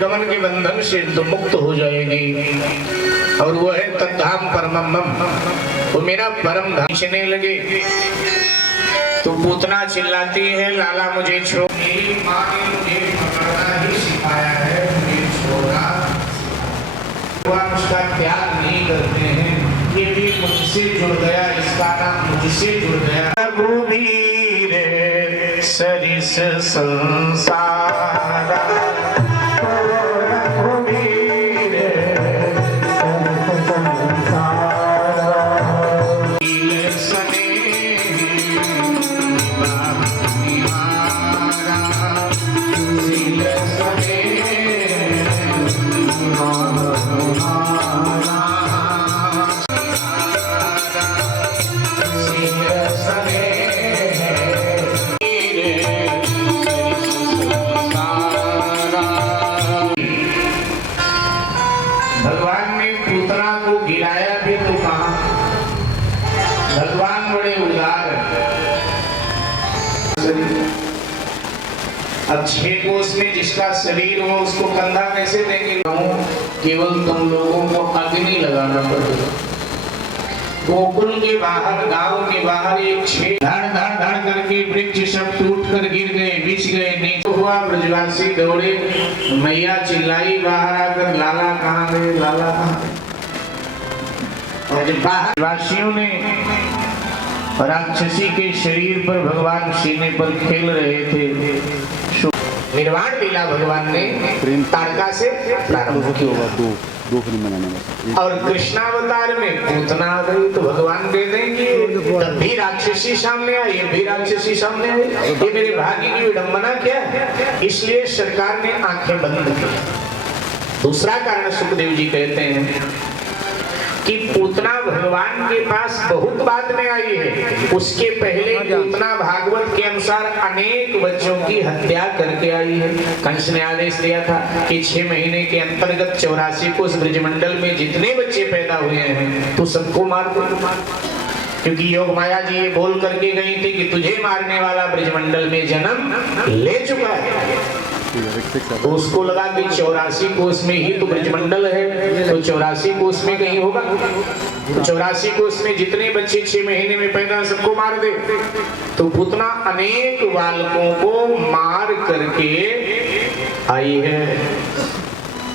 गमन के बंधन से तो मुक्त हो जाएगी। और वो है तद्धाम परमम, वो मेरा परम धाम। खींचने लगे तो पूतना चिल्लाती है, लाला मुझे छोड़। मेरी माँ ने मुझे पकड़ना ही सिखाया है, मुझे छोड़ना। भगवान उसका त्याग नहीं करते हैं, ये भी मुझसे जुड़ गया, इसका नाम मुझसे जुड़ गया। रघुवीर सरिस संसार, भगवान ने पूतना को गिराया भी तो कहां। भगवान बड़े उदार हैं। अब 6 कोस में जिसका शरीर हो उसको कंधा कैसे देंगे। केवल तुम लोगों को अग्नि लगाना पड़ेगा। गोकुल के बाहर, गांव के बाहर एक छेद, धड़ धड़ धड़ करके वृक्ष सब टूट कर गिर गए, बिछ गए। नीचे हुआ, ब्रजवासी दौड़े, मैया चिल्लाई बाहर आकर, लाला कहाँ गए, लाला कहाँ गए। और जब बाहर वासियों ने राक्षसी के शरीर पर भगवान सीने पर खेल रहे थे। निर्वाण लीला भगवान ने तारका से प्रारंभ किया। और कृष्णावतार में पूतना आ गई तो भगवान दे देंगे, तब भी राक्षसी सामने आई, ये भी राक्षसी सामने आई। ये मेरे भाग्य की विडंबना क्या है। इसलिए सरकार ने आंखें बंद की। दूसरा कारण सुखदेव जी कहते हैं कि पूतना भगवान के पास बहुत बाद में आई है। उसके पहले पूतना भागवत के अनुसार अनेक बच्चों की हत्या करके आई है। कंस ने आदेश दिया था कि 6 महीने के अंतर्गत 84 कोस ब्रजमंडल में जितने बच्चे पैदा हुए हैं तो सबको मार दो। क्योंकि योग माया जी ये बोल करके गई थी कि तुझे मारने वाला ब्रजमंडल में जन्म ले चुका है। तो उसको लगा कि 84 कोस में ही तो ब्रजमंडल है, तो 84 कोस में कहीं होगा। तो 84 कोस में जितने बच्चे 6 महीने में पैदा सबको मार दे। तो पूतना अनेक बालकों को मार करके आई है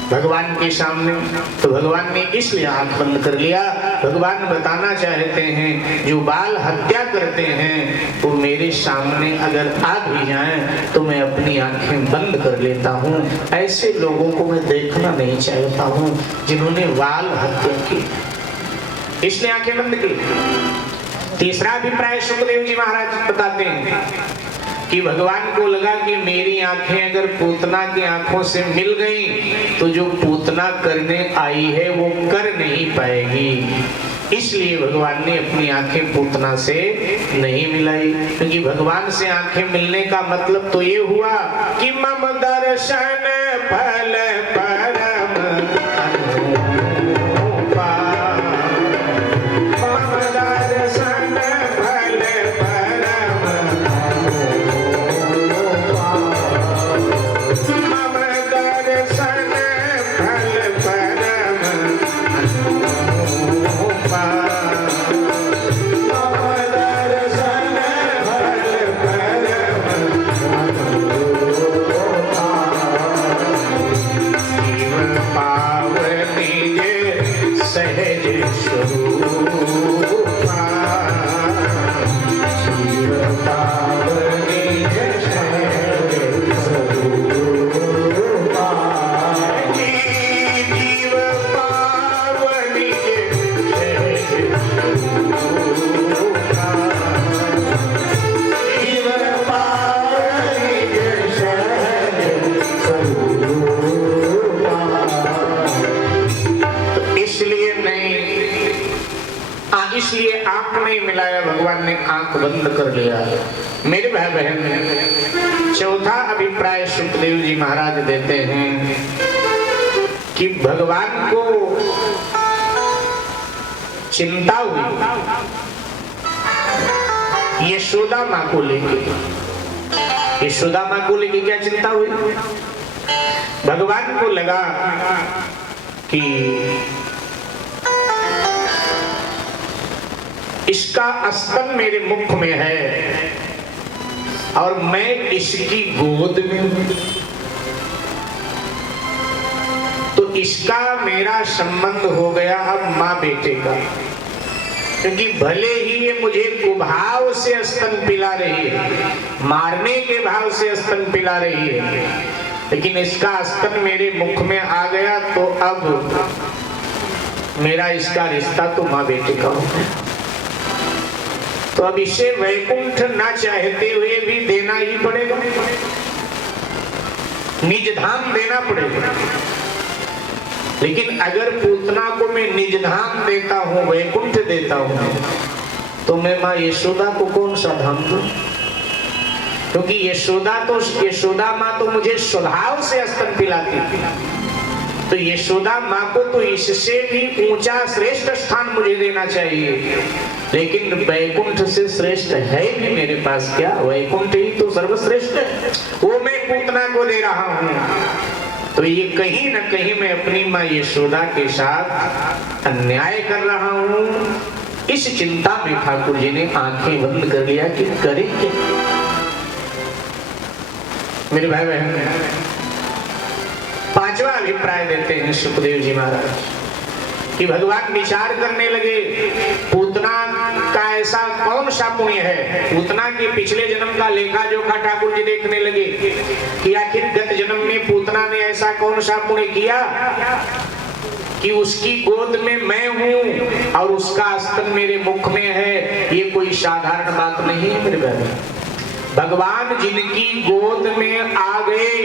भगवान के सामने। तो भगवान ने इसलिए आंख बंद कर लिया। भगवान बताना चाहते हैं जो बाल हत्या करते हैं वो मेरे सामने अगर आ भी जाएं तो मैं अपनी आंखें बंद कर लेता हूँ। ऐसे लोगों को मैं देखना नहीं चाहता हूँ जिन्होंने बाल हत्या की, इसलिए आंखें बंद की। तीसरा अभिप्राय सुखदेव जी महाराज बताते हैं कि भगवान को लगा कि मेरी आंखें अगर पूतना की आंखों से मिल गई तो जो पूतना करने आई है वो कर नहीं पाएगी। इसलिए भगवान ने अपनी आंखें पूतना से नहीं मिलाई, क्योंकि भगवान से आंखें मिलने का मतलब तो ये हुआ कि मम दर्शन फल परम अनुपा, मम दर्शन फल परम अनुपा, मम दर्शन फल परम अनुपा, मम दर्शन फल परम अनुपा, जीवन पावनी जे सहज स्वरूपा, जीवन पावनी जे सहज स्वरूपा, जीव पावनी जे सहज स्वरूपा, जीव पावनी जे सहज स्वरूपा। तो इसलिए नहीं, इसलिए आंख नहीं मिलाया, भगवान ने आंख बंद कर लिया। मेरे भाई बहन, चौथा अभिप्राय सुखदेव जी महाराज देते हैं कि भगवान को चिंता हुई यशोदा माँ को लेके। यशोदा माँ को लेके क्या चिंता हुई? भगवान को लगा कि इसका स्तन मेरे मुख में है और मैं इसकी गोद में हूं, तो इसका मेरा संबंध हो गया अब माँ बेटे का। क्योंकि भले ही ये मुझे कुभाव से स्तन पिला रही है, मारने के भाव से स्तन पिला रही है, लेकिन इसका स्तन मेरे मुख में आ गया तो अब मेरा इसका रिश्ता तो माँ बेटे का हो गया। तो अब इसे वैकुंठ ना चाहते हुए भी देना ही पड़ेगा, निज धाम देना पड़ेगा। लेकिन अगर पूतना को मैं निज धाम देता हूँ, वैकुंठ देता हूँ, तो मैं माँ यशोदा को कौन सा धाम दूं? क्योंकि यशोदा माँ तो मुझे स्वभाव से स्तन पिलाती थी, तो यशोदा माँ को तो इससे भी ऊंचा श्रेष्ठ स्थान मुझे देना चाहिए। लेकिन वैकुंठ से श्रेष्ठ है भी मेरे पास क्या? वैकुंठ ही तो सर्वश्रेष्ठ है, वो मैं पूतना को दे रहा हूँ। तो ये कहीं न कहीं मैं अपनी माँ यशोदा के साथ अन्याय कर रहा हूँ। इस चिंता में ठाकुर जी ने आंखें बंद कर लिया कि करें क्या। मेरे भाई बहन, पांचवा अभिप्राय देते हैं सुखदेव जी महाराज कि भगवान विचार करने लगे पूतना का ऐसा कौन सा पुण्य है। पूतना के पिछले जन्म का लेखा जोखा ठाकुर जी देखने लगे कि आखिर गत जन्म में पूतना ने ऐसा कौन सा पुण्य किया कि उसकी गोद में मैं हूं और उसका स्तन मेरे मुख में है। ये कोई साधारण बात नहीं है मेरे भाई। भगवान जिनकी गोद में आ गए,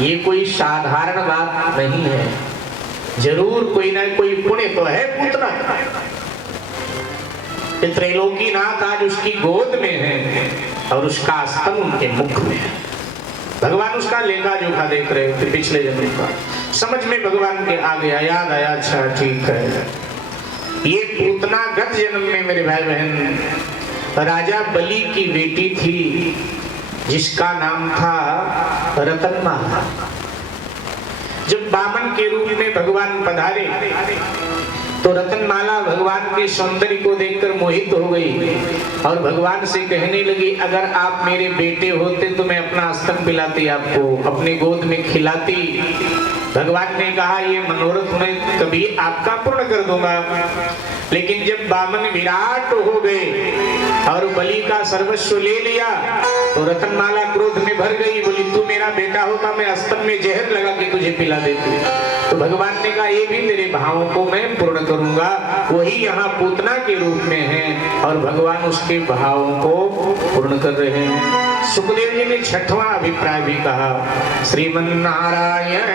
ये कोई साधारण बात नहीं है। जरूर कोई ना कोई पुण्य तो है पूतना। त्रैलोकी नाथ आज उसकी गोद में है और उसका स्तन उनके मुख में है। भगवान उसका लेखा जोखा देख रहे थे पिछले जन्म का। समझ में भगवान के आ गया, याद आया, अच्छा ठीक है। ये पूतना गत जन्म में मेरे भाई बहन राजा बलि की बेटी थी, जिसका नाम था रतनमाला। जब बामन के रूप में भगवान पधारे तो रतनमाला भगवान के सौंदर्य को देखकर मोहित हो गई और भगवान से कहने लगी, अगर आप मेरे बेटे होते तो मैं अपना स्तन पिलाती, आपको अपनी गोद में खिलाती। भगवान ने कहा, ये मनोरथ मैं कभी आपका पूर्ण कर दूंगा। लेकिन जब बामन विराट हो गए और बलि का सर्वस्व ले लिया तो रतनमाला क्रोध में भर गई, बोली तू मेरा बेटा होता मैं स्तन में जहर लगा के तुझे पिला देती। तो भगवान ने कहा ये भी तेरे भावों को मैं पूर्ण करूंगा। वही यहाँ पूतना के रूप में है और भगवान उसके भावों को पूर्ण कर रहे हैं। सुखदेव जी ने छठवां अभिप्राय भी कहा, श्रीमन नारायण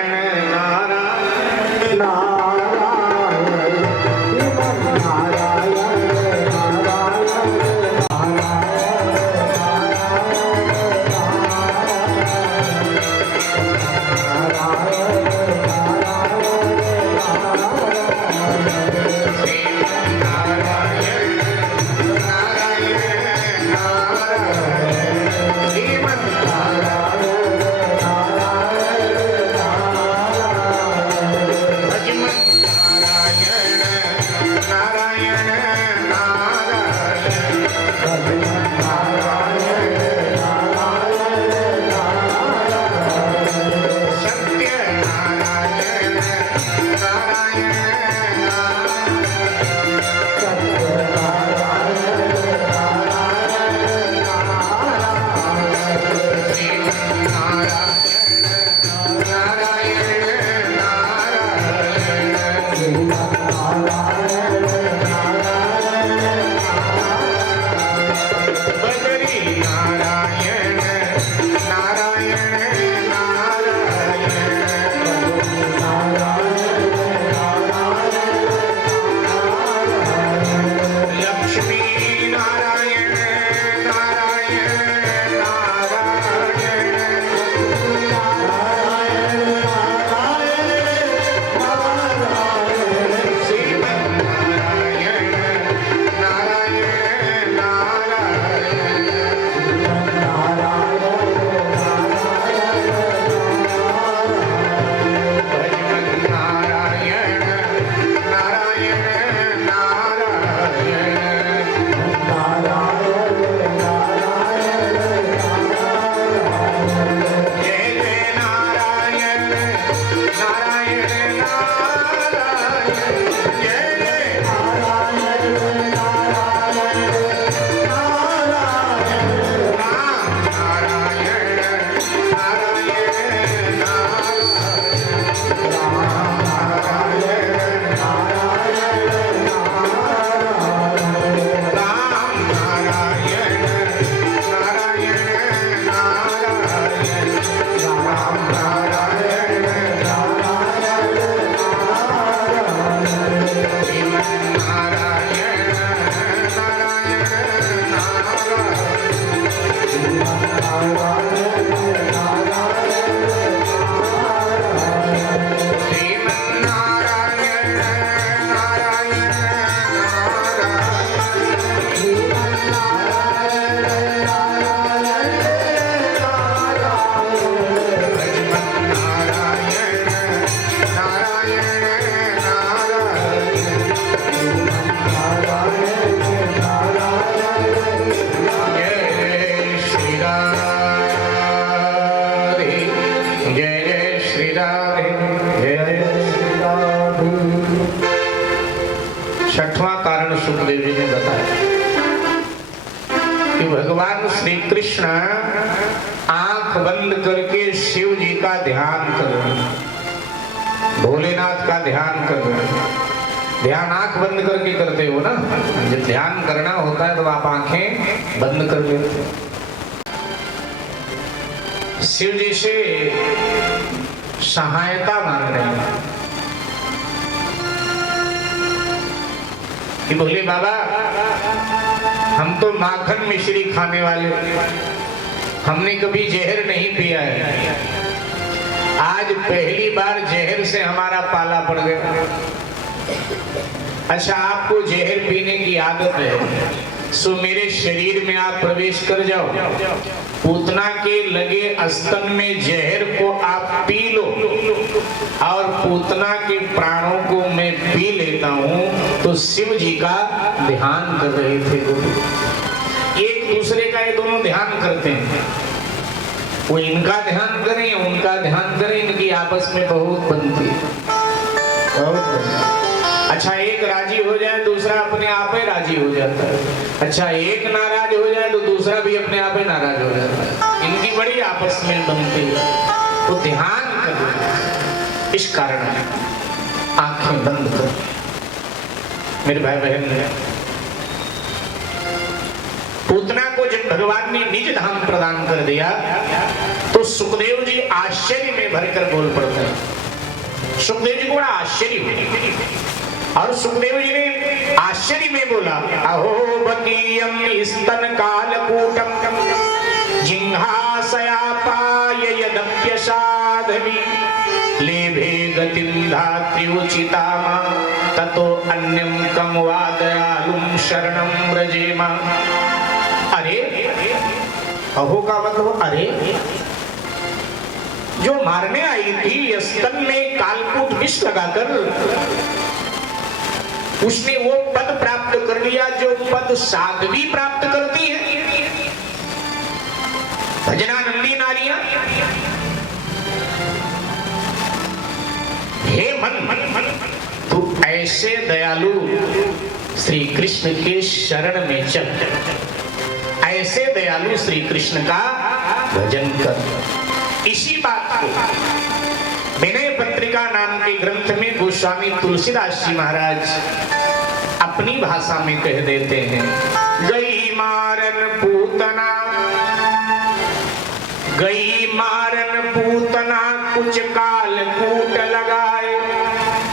नारायण नारायण छठवां कारण सुखदेव जी ने बताया कि भगवान श्री कृष्ण आंख बंद करके शिव जी का ध्यान कर रहे हैं, भोलेनाथ का ध्यान कर रहे हैं। ध्यान आंख बंद करके करते हो ना, जब ध्यान करना होता है तो आप आंखें बंद कर लेते हो। शिव जी से सहायता मांग रहे हैं कि बोले बाबा हम तो माखन मिश्री खाने वाले, हमने कभी जहर नहीं पिया है, आज पहली बार जहर से हमारा पाला पड़ गया। अच्छा आपको जहर पीने की आदत है, सो मेरे शरीर में आप प्रवेश कर जाओ, पूतना के लगे स्तन में जहर को आप पी लो और पूतना के प्राणों को मैं पी लेता हूं। तो शिव जी का ध्यान कर रहे थे, एक दूसरे का ये दोनों ध्यान करते हैं, वो इनका ध्यान करें उनका ध्यान करें, इनकी आपस में बहुत बनती है, बहुत बनती। अच्छा एक राजी हो जाए दूसरा अपने आप ही राजी हो जाता है, अच्छा एक नाराज हो जाए तो दूसरा भी अपने आप ही नाराज हो जाता है, इनकी बड़ी आपस में बनती है। तो ध्यान करें, किस कारण है? आंखें बंद कर। मेरे भाई बहन, पूतना को जब भगवान ने निज धाम प्रदान कर दिया तो सुखदेव जी आश्चर्य में भरकर बोल पड़ते हैं। सुखदेव जी को बड़ा आश्चर्य हुआ और सुखदेव जी ने आश्चर्य में बोला, अहो बकीयम स्तन कालकूटम जिह्वासयापाय यदप्यसाधवी लेभे गतिं धात्र्युचितामा ततो अन्यं कं वा दयालुं शरणं व्रजेमा। अरे अहो का मतलब, अरे जो मारने आई थी स्तन में कालकूट विष लगाकर उसने वो पद प्राप्त कर लिया जो पद साध्वी प्राप्त करती है, भजनानंदी नारियां। हे मन, तू ऐसे दयालु श्री कृष्ण के शरण में चल, ऐसे दयालु श्री कृष्ण का भजन कर। इसी बात को विनय पत्रिका नाम के ग्रंथ में गोस्वामी तुलसीदास जी महाराज अपनी भाषा में कह देते हैं, गई मारन पूतना, गई मारन पूतना कुछ कालकूट लगाए,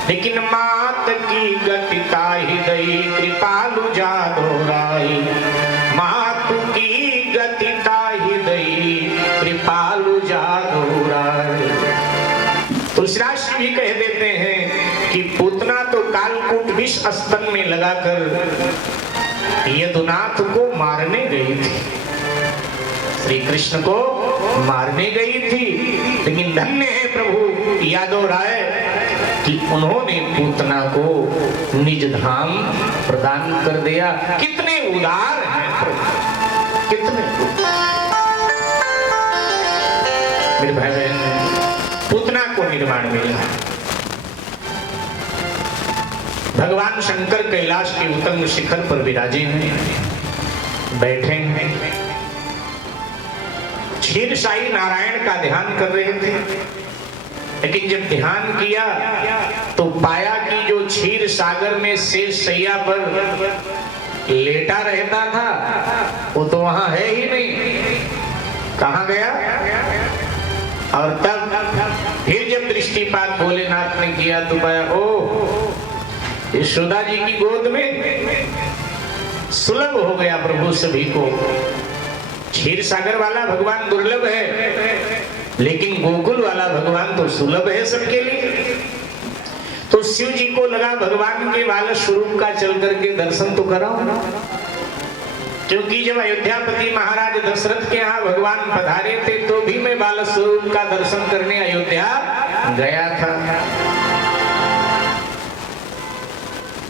लेकिन मात की गति ताहि दई कृपालु जादो राई। मात की गति ताहि दई कृपालु जादो राई। तुलसीदास जी भी कह देते हैं कि पूतना तो कालकूट विष स्तन में लगाकर यदुनाथ को मारने गई थी, श्री कृष्ण को मारने गई थी, लेकिन धन्य है प्रभु यादव राय कि उन्होंने पूतना को निज धाम प्रदान कर दिया। कितने उदार हैं प्रभु, कितने। मेरे भाई बहन, पूतना को निर्माण मिला। भगवान शंकर कैलाश के उत्तम शिखर पर विराजे हैं, बैठे हैं, क्षीरसाई नारायण का ध्यान कर रहे थे। लेकिन जब ध्यान किया तो पाया कि जो क्षीर सागर में शेष शैया पर लेटा रहता था वो तो वहां है ही नहीं, कहां गया। और तब फिर जब दृष्टिपात भोलेनाथ ने किया तो पाया, ओ यशोदा जी की गोद में सुलभ हो गया प्रभु सभी को। क्षीर सागर वाला भगवान दुर्लभ है, लेकिन गोकुल वाला भगवान तो सुलभ है सबके लिए। तो शिव जी को लगा भगवान के बाल स्वरूप का चल करके दर्शन तो कराओ ना, क्योंकि जब अयोध्यापति महाराज दशरथ के यहाँ भगवान पधारे थे तो भी मैं बाल स्वरूप का दर्शन करने अयोध्या गया था।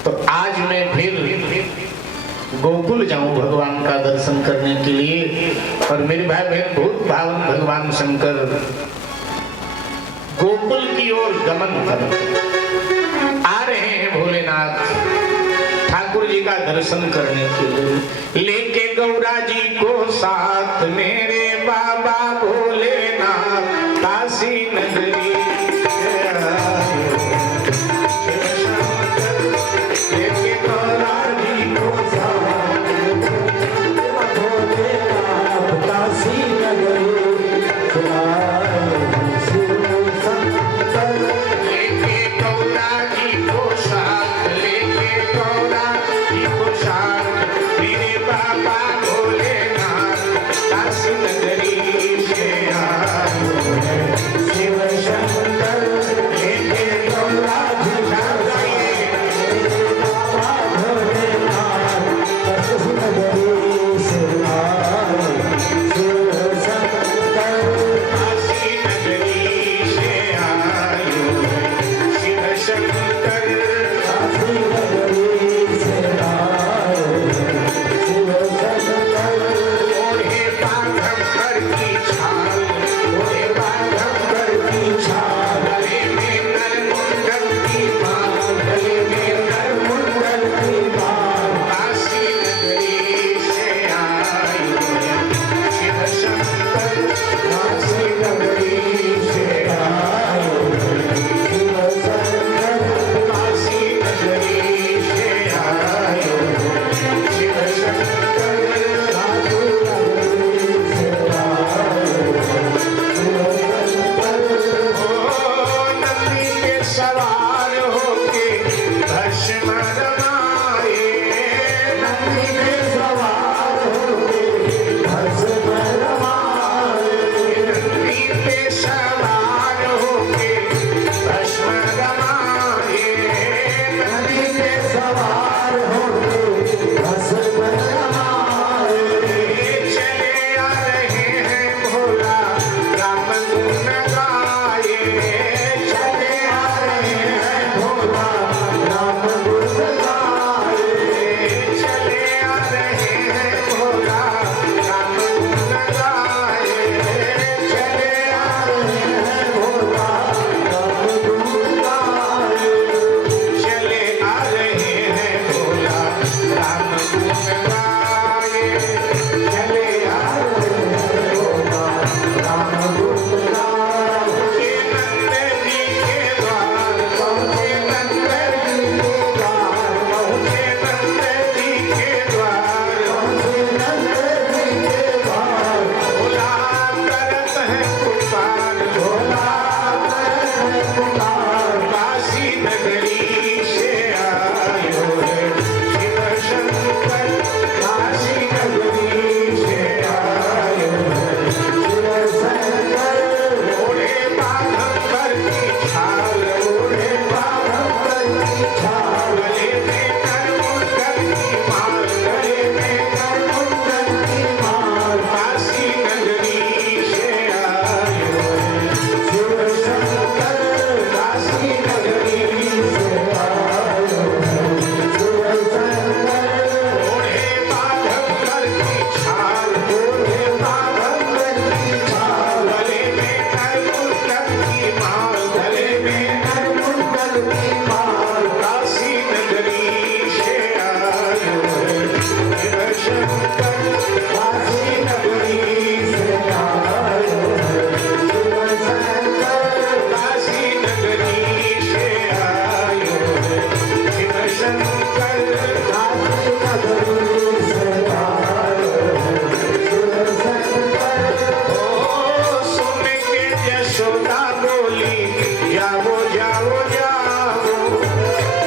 तो आज मैं फिर गोकुल जाऊं भगवान का दर्शन करने के लिए। और मेरे भाई बहन, बहुत पावन भगवान शंकर गोकुल की ओर गमन कर आ रहे हैं। भोलेनाथ ठाकुर जी का दर्शन करने के लिए लेके गौरा जी को साथ, मेरे बाबा भोलेनाथ काशी नगरी। शिव यशोदा बोली जाओ जाओ जाओ,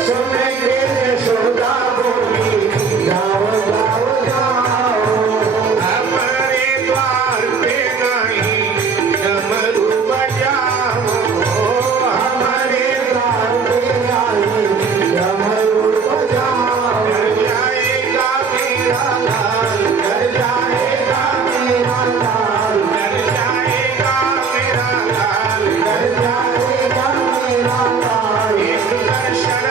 सुन के यशोदा बोली जाओ जाओ जाओ, हमारे द्वार पे नहीं डमरू बजाओ, हमारे द्वार पे नहीं डमरू बजाओ, कर जाएगा मेरा लाल, कर जाएगा मेरा लाल, कर जाएगा मेरा लाल, कर जाएगा मेरा लाल, एक दर्शन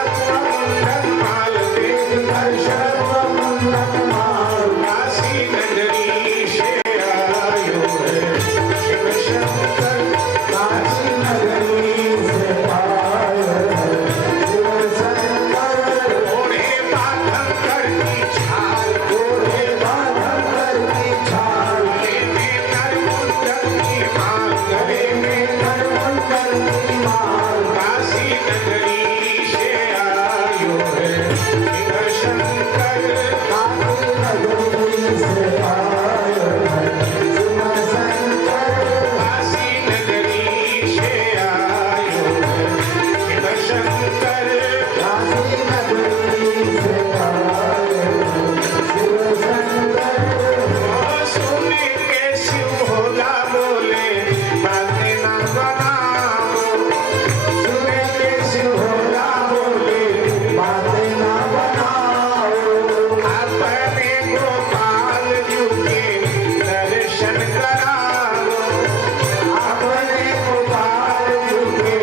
मुंडन माल, एक दर्शन मुंडन माल, काशी नगरी से आयो है शिव शंकर, काशी नगरी से आयो है शिव शंकर, ओढ़े बांधकर की छाल, ओढ़े बांधकर की छाल, लेने नरमुंडन की माल, गले में नरमुंडन की माल, काशी नगरी से आयो है शिव शंकर, काशी नगरी से आयो है शिव शंकर, काशी नगरी से आयो है शिव शंकर, काशी नगरी से आयो है शिव शंकर, ओ सुने के शिव भोला बोले बातें ना बनाओ, सुने के शिव भोला बोले बातें ना बनाओ, अपने गोपाल जी के दर्शन कराओ, अपने गोपाल जी के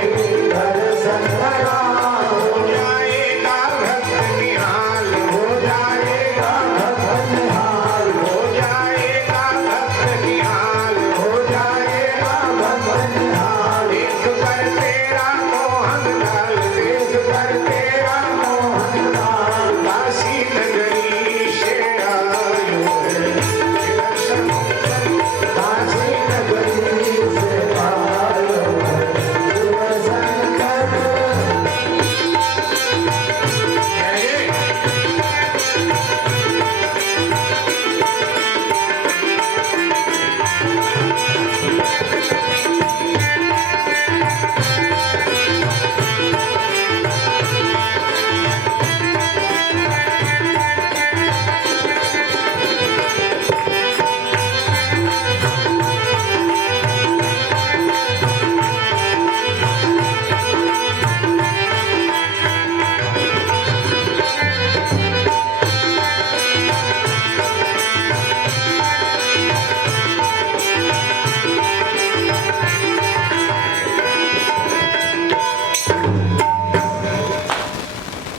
दर्शन कराओ, हो जाएगा भक्त निहाल, हो जाएगा भक्त निहाल, हो जाएगा भक्त निहाल, हो जाएगा भक्त निहाल, एक बार तेरा मोहन लाल, एक बार तेरा मोहन लाल, काशी नगरी से आयो है शिव शंकर, काशी नगरी से आयो है शिव शंकर, जय जय।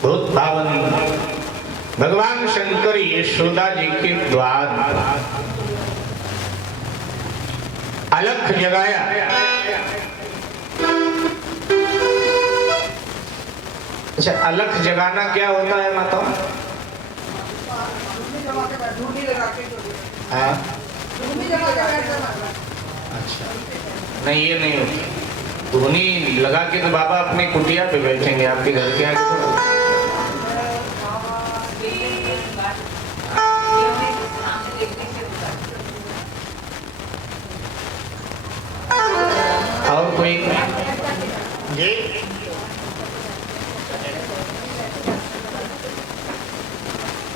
बहुत पावन भगवान शंकर यशोदा जी के द्वार अलख जगाया, अच्छा अलख जगाना क्या होता है माता? हाँ? अच्छा नहीं ये नहीं होता, धुनी लगा के तो बाबा अपनी कुटिया पे बैठेंगे, आपके घर के आगे थोड़ा। और कोई जी?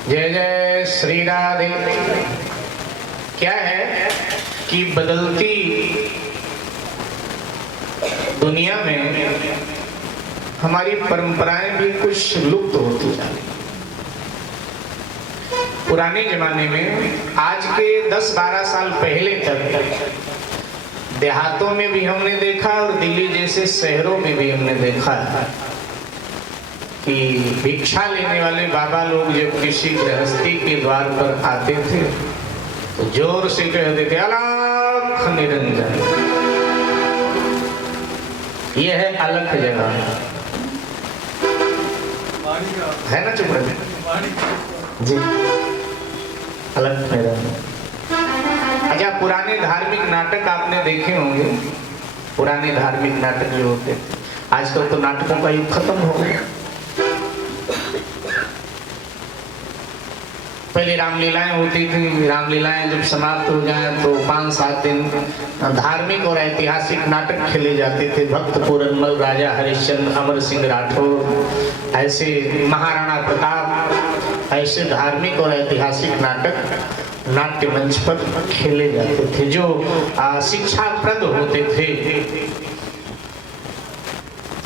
जय जय श्री राधे। क्या है कि बदलती दुनिया में हमारी परंपराएं भी कुछ लुप्त होती जा रही। पुराने जमाने में आज के 10-12 साल पहले तक देहातों में भी हमने देखा और दिल्ली जैसे शहरों में भी हमने देखा कि भिक्षा लेने वाले बाबा लोग जब किसी गृहस्थी के द्वार पर आते थे तो जोर से कहते थे अलख निरंजन। यह है अलख जगह, है ना? चुप रहे जी, अलख निरंजन। अच्छा, पुराने धार्मिक नाटक आपने देखे होंगे, पुराने धार्मिक नाटक जो होते, आजकल तो नाटकों का युग खत्म हो गया। पहले रामलीलाएं होती थी। रामलीलाएं जब समाप्त हो जाए तो 5-7 दिन धार्मिक और ऐतिहासिक नाटक खेले जाते थे। भक्त पूरनमल, राजा हरिश्चंद्र, अमर सिंह राठौर, ऐसे महाराणा प्रताप, ऐसे धार्मिक और ऐतिहासिक नाटक नाट्य मंच पर खेले जाते थे जो शिक्षाप्रद होते थे।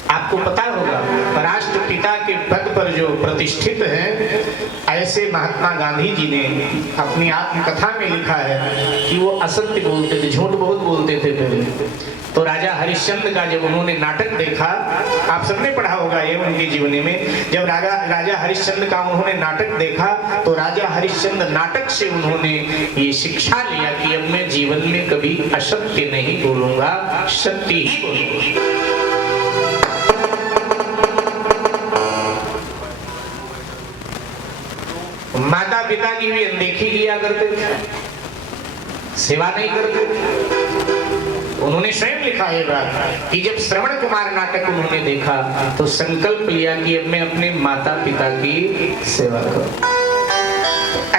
आपको पता होगा राष्ट्रपिता के पद पर जो प्रतिष्ठित हैं, ऐसे महात्मा गांधी जी ने अपनी आत्मकथा में लिखा है कि वो असत्य बोलते थे, झूठ बहुत बोलते थे पहले। तो राजा हरिश्चंद्र का जब उन्होंने नाटक देखा, आप सबने पढ़ा होगा ये उनके जीवनी में, जब राजा हरिश्चंद्र का उन्होंने नाटक देखा तो राजा हरिश्चंद्र नाटक से उन्होंने ये शिक्षा लिया कि अब मैं जीवन में कभी असत्य नहीं बोलूंगा, सत्य ही बोलूंगा। माता पिता की भी अनदेखी किया करते थे, सेवा नहीं करते थे। उन्होंने स्वयं लिखा है बात कि जब श्रवण कुमार नाटक उन्होंने देखा तो संकल्प लिया कि अब मैं अपने माता पिता की सेवा करूं।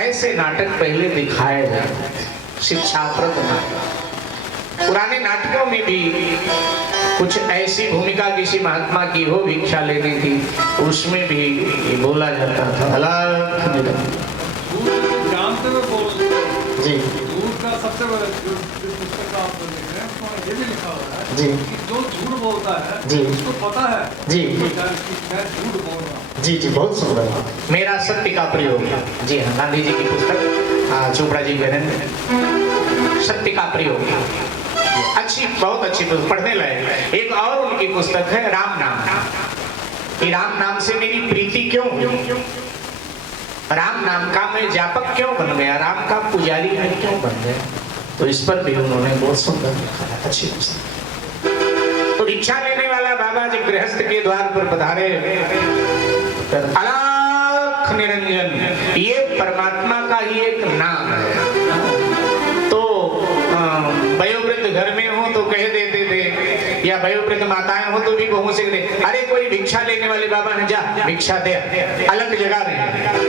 ऐसे नाटक पहले दिखाए जाते, शिक्षाप्रद नाटक। पुराने नाटकों में भी कुछ ऐसी भूमिका किसी महात्मा की हो भिक्षा लेने की, उसमें भी ये बोला जाता था अलख जानते हुए बोल जी। झूठ का सबसे बड़ा पुस्तक का आप देख रहे हैं, उसमें ये भी लिखा हुआ है जी कि जो झूठ बोलता है जी उसको पता है जी कि मैं झूठ बोल रहा हूँ। जी जी, बहुत सुंदर। मेरा सत्य का प्रयोग, जी हाँ, गांधी जी की पुस्तक, चोपड़ा जी कह रहे हैं सत्य का प्रयोग, अच्छी, बहुत अच्छी पुस्तक, पढ़ने लायक। एक और उनकी पुस्तक है राम नाम, कि राम नाम से मेरी प्रीति क्यों हुई, राम नाम का मैं जापक क्यों बन गया, राम का पुजारी मैं क्यों बन गया। तो इस पर भी उन्होंने बहुत सुंदर लिखा है, अच्छी पुस्तक। तो दीक्षा लेने वाला बाबा जब गृहस्थ के द्वार पर पधारे, अलख निरंजन, ये परमात्मा का ही एक नाम है। तो वयोवृद्ध घर में हो तो कह देते थे, या वयोवृद्ध माताएं हो तो भी बहू से कहते, अरे कोई भिक्षा लेने वाले बाबा ने जा भिक्षा दे, अलग जगह रहे।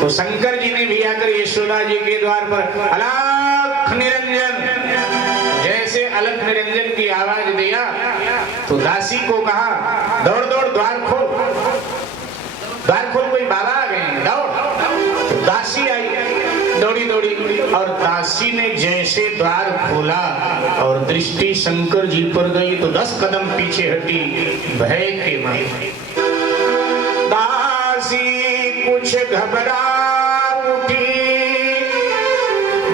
तो शंकर जी ने भी आकर यशोदा जी के द्वार पर अलख निरंजन, जैसे अलख निरंजन की आवाज दिया तो दासी को कहा, दौड़ दौड़ द्वार खोल, द्वार खोल, कोई बाबा आ गए, दौड़। तो दासी आई दौड़ी दौड़ी, और दासी ने जैसे द्वार खोला और दृष्टि शंकर जी पर गई तो 10 कदम पीछे हटी, भय के मारे। दासी कुछ घबरा उठी,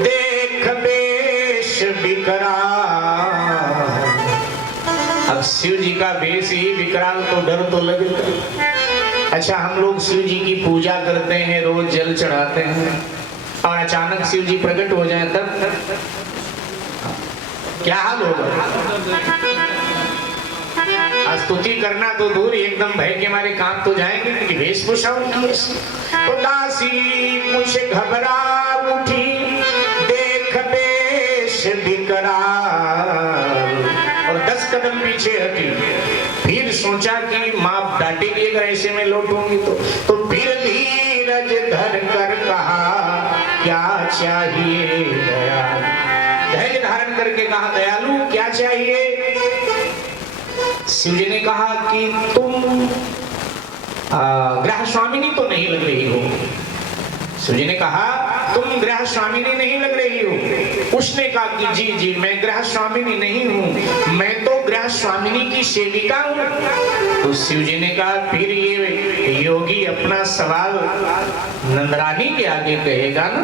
देख वेश बिकराल। अब शिव जी का वेश ही विकराल तो डर तो लगेगा। अच्छा, हम लोग शिव जी की पूजा करते हैं, रोज जल चढ़ाते हैं, और अचानक शिव जी प्रकट हो जाए तब क्या हाल होगा। स्तुति करना तो दूर, एकदम भय के मारे काम तो जाएंगे कि वेशभूषा उनकी। तो दासी कुछ घबरा उठी, देख वेश विकराल, और 10 कदम पीछे हटी। फिर सोचा कि माँ डांटेगी अगर ऐसे में लौटूंगी तो फिर धीरज धर कर कहा, क्या चाहिए दयालु। धैर्य धारण करके कहा, दयालु क्या चाहिए। शिव जी ने कहा कि तुम गृह स्वामिनी तो नहीं लग रही हो। शिव जी ने कहा, तुम गृह स्वामिनी नहीं लग रही हो। उसने कहा कि जी जी, मैं गृह स्वामिनी नहीं हूँ, मैं तो गृह स्वामिनी की सेविका हूँ। तो शिव जी ने कहा, फिर ये योगी अपना सवाल नंदरानी के आगे कहेगा ना,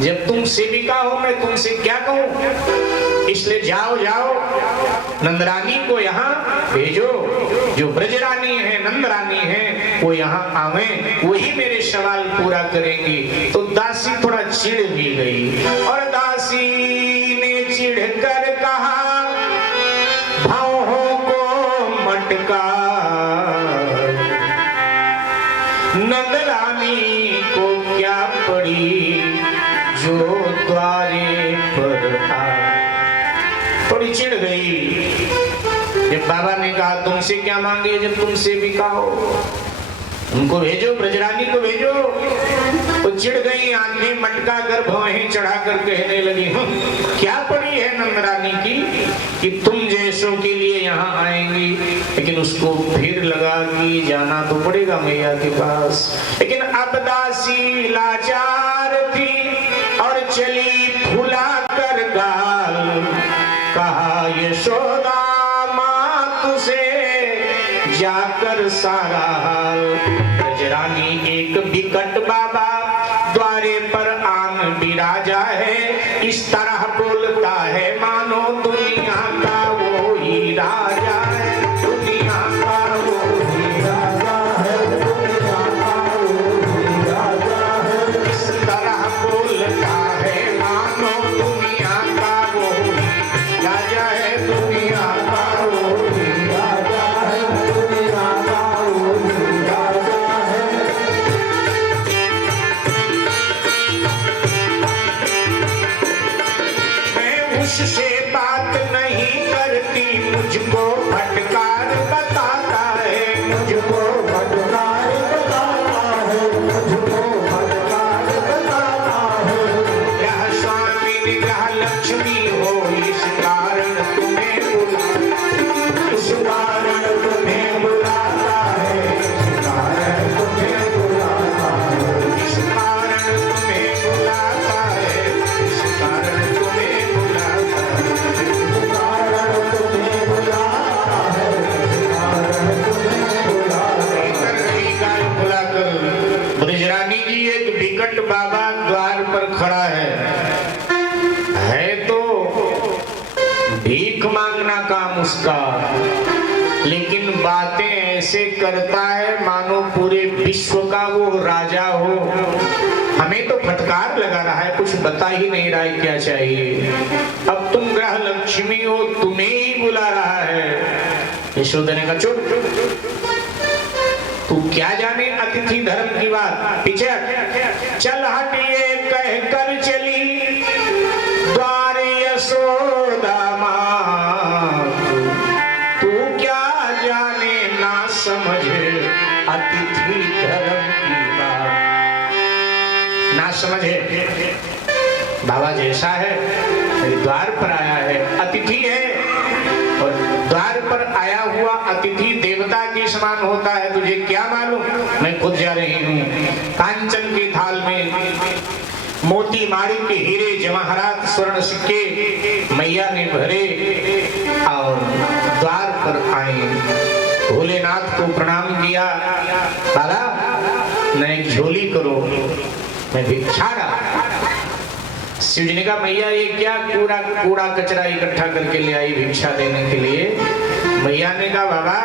जब तुम सेविका हो मैं तुमसे क्या कहूँ। इसलिए जाओ जाओ, नंदरानी को यहाँ भेजो, जो ब्रजरानी है, नंदरानी है, वो यहाँ आवे, वही मेरे सवाल पूरा करेंगी। तो दासी थोड़ा चिढ़ भी गई, और दासी ने चिढ़ कर कहा, भावों को मटका। नंदरानी को क्या पड़ी जो द्वारे पर आ। थोड़ी चिढ़ गई। जब बाबा ने कहा, तुमसे क्या मांगे, जब तुम सेविका हो, उनको भेजो, ब्रजरानी को भेजो। वो चिढ़ गई, आंधी मटका गर्भ वहीं चढ़ा कर कहने लगी, क्या पड़ी है नंदरानी की कि तुम जैसों के लिए यहाँ आएंगी। लेकिन उसको फिर लगा कि जाना तो पड़ेगा मैया के पास। लेकिन अब दासी लाचार थी और चली फुला कर गाल, कहा यशोदा माँ तुझे जाकर सारा हाल। ब्रजरानी एक बिकट बाबा द्वारे पर आन बिराजा है, इस तरह बोलता है मानो दुनिया का वो ही राजा है, दुनिया का वो ही राजा है, दुनिया का वो ही राजा है। इस तरह बोलता है मानो दुनिया का वो ही राजा है, दुनिया का वो ही राजा है, दुनिया का वो ही राजा है। उससे बात नहीं करती, मुझको फटकार बताता है, मुझको फटकार बताता है, मुझको फटकार बताता है। यह स्वामी निग्रह लक्ष्मी हो, इस कारण तुम्हें बुलाता, इस कारण तुम्हें बुलाता है, इस कारण तुम्हें बुलाता है, इस कारण तुम्हें बुलाता है, इस कारण तुम्हें ब्रजरानी जी एक विकट बाबा द्वार पर खड़ा है तो भीख मांगना काम उसका, लेकिन बातें ऐसे करता है मानो पूरे विश्व का वो राजा हो। हमें तो फटकार लगा रहा है, कुछ बता ही नहीं रहा है क्या चाहिए। अब तुम ग्रह लक्ष्मी हो, तुम्हें ही बुला रहा है। यशोदा ने कहा चुप, तू क्या जाने अतिथि धर्म की बात, पीछे चल हट, ये कहकर चली द्वार यशोदा माँ, तू क्या जाने ना समझे अतिथि धर्म की बात, ना समझे। बाबा जैसा है मेरे द्वार पर आया है, अतिथि है, और द्वार पर आया हुआ अतिथि देवता के समान होता है, तुझे क्या मालूम। मैं खुद जा रही हूँ, कांचन की थाल में मोती माणिक के हीरे जवाहरात स्वर्ण सिक्के मैया ने भरे और द्वार पर आए। भोलेनाथ को प्रणाम किया, बाला न एक झोली करो, मैं भिक्षाड़ा। शिव जी ने कहा मैया ये क्या कूड़ा कचरा इकट्ठा करके ले आई भिक्षा देने के लिए। मैया ने कहा बाबा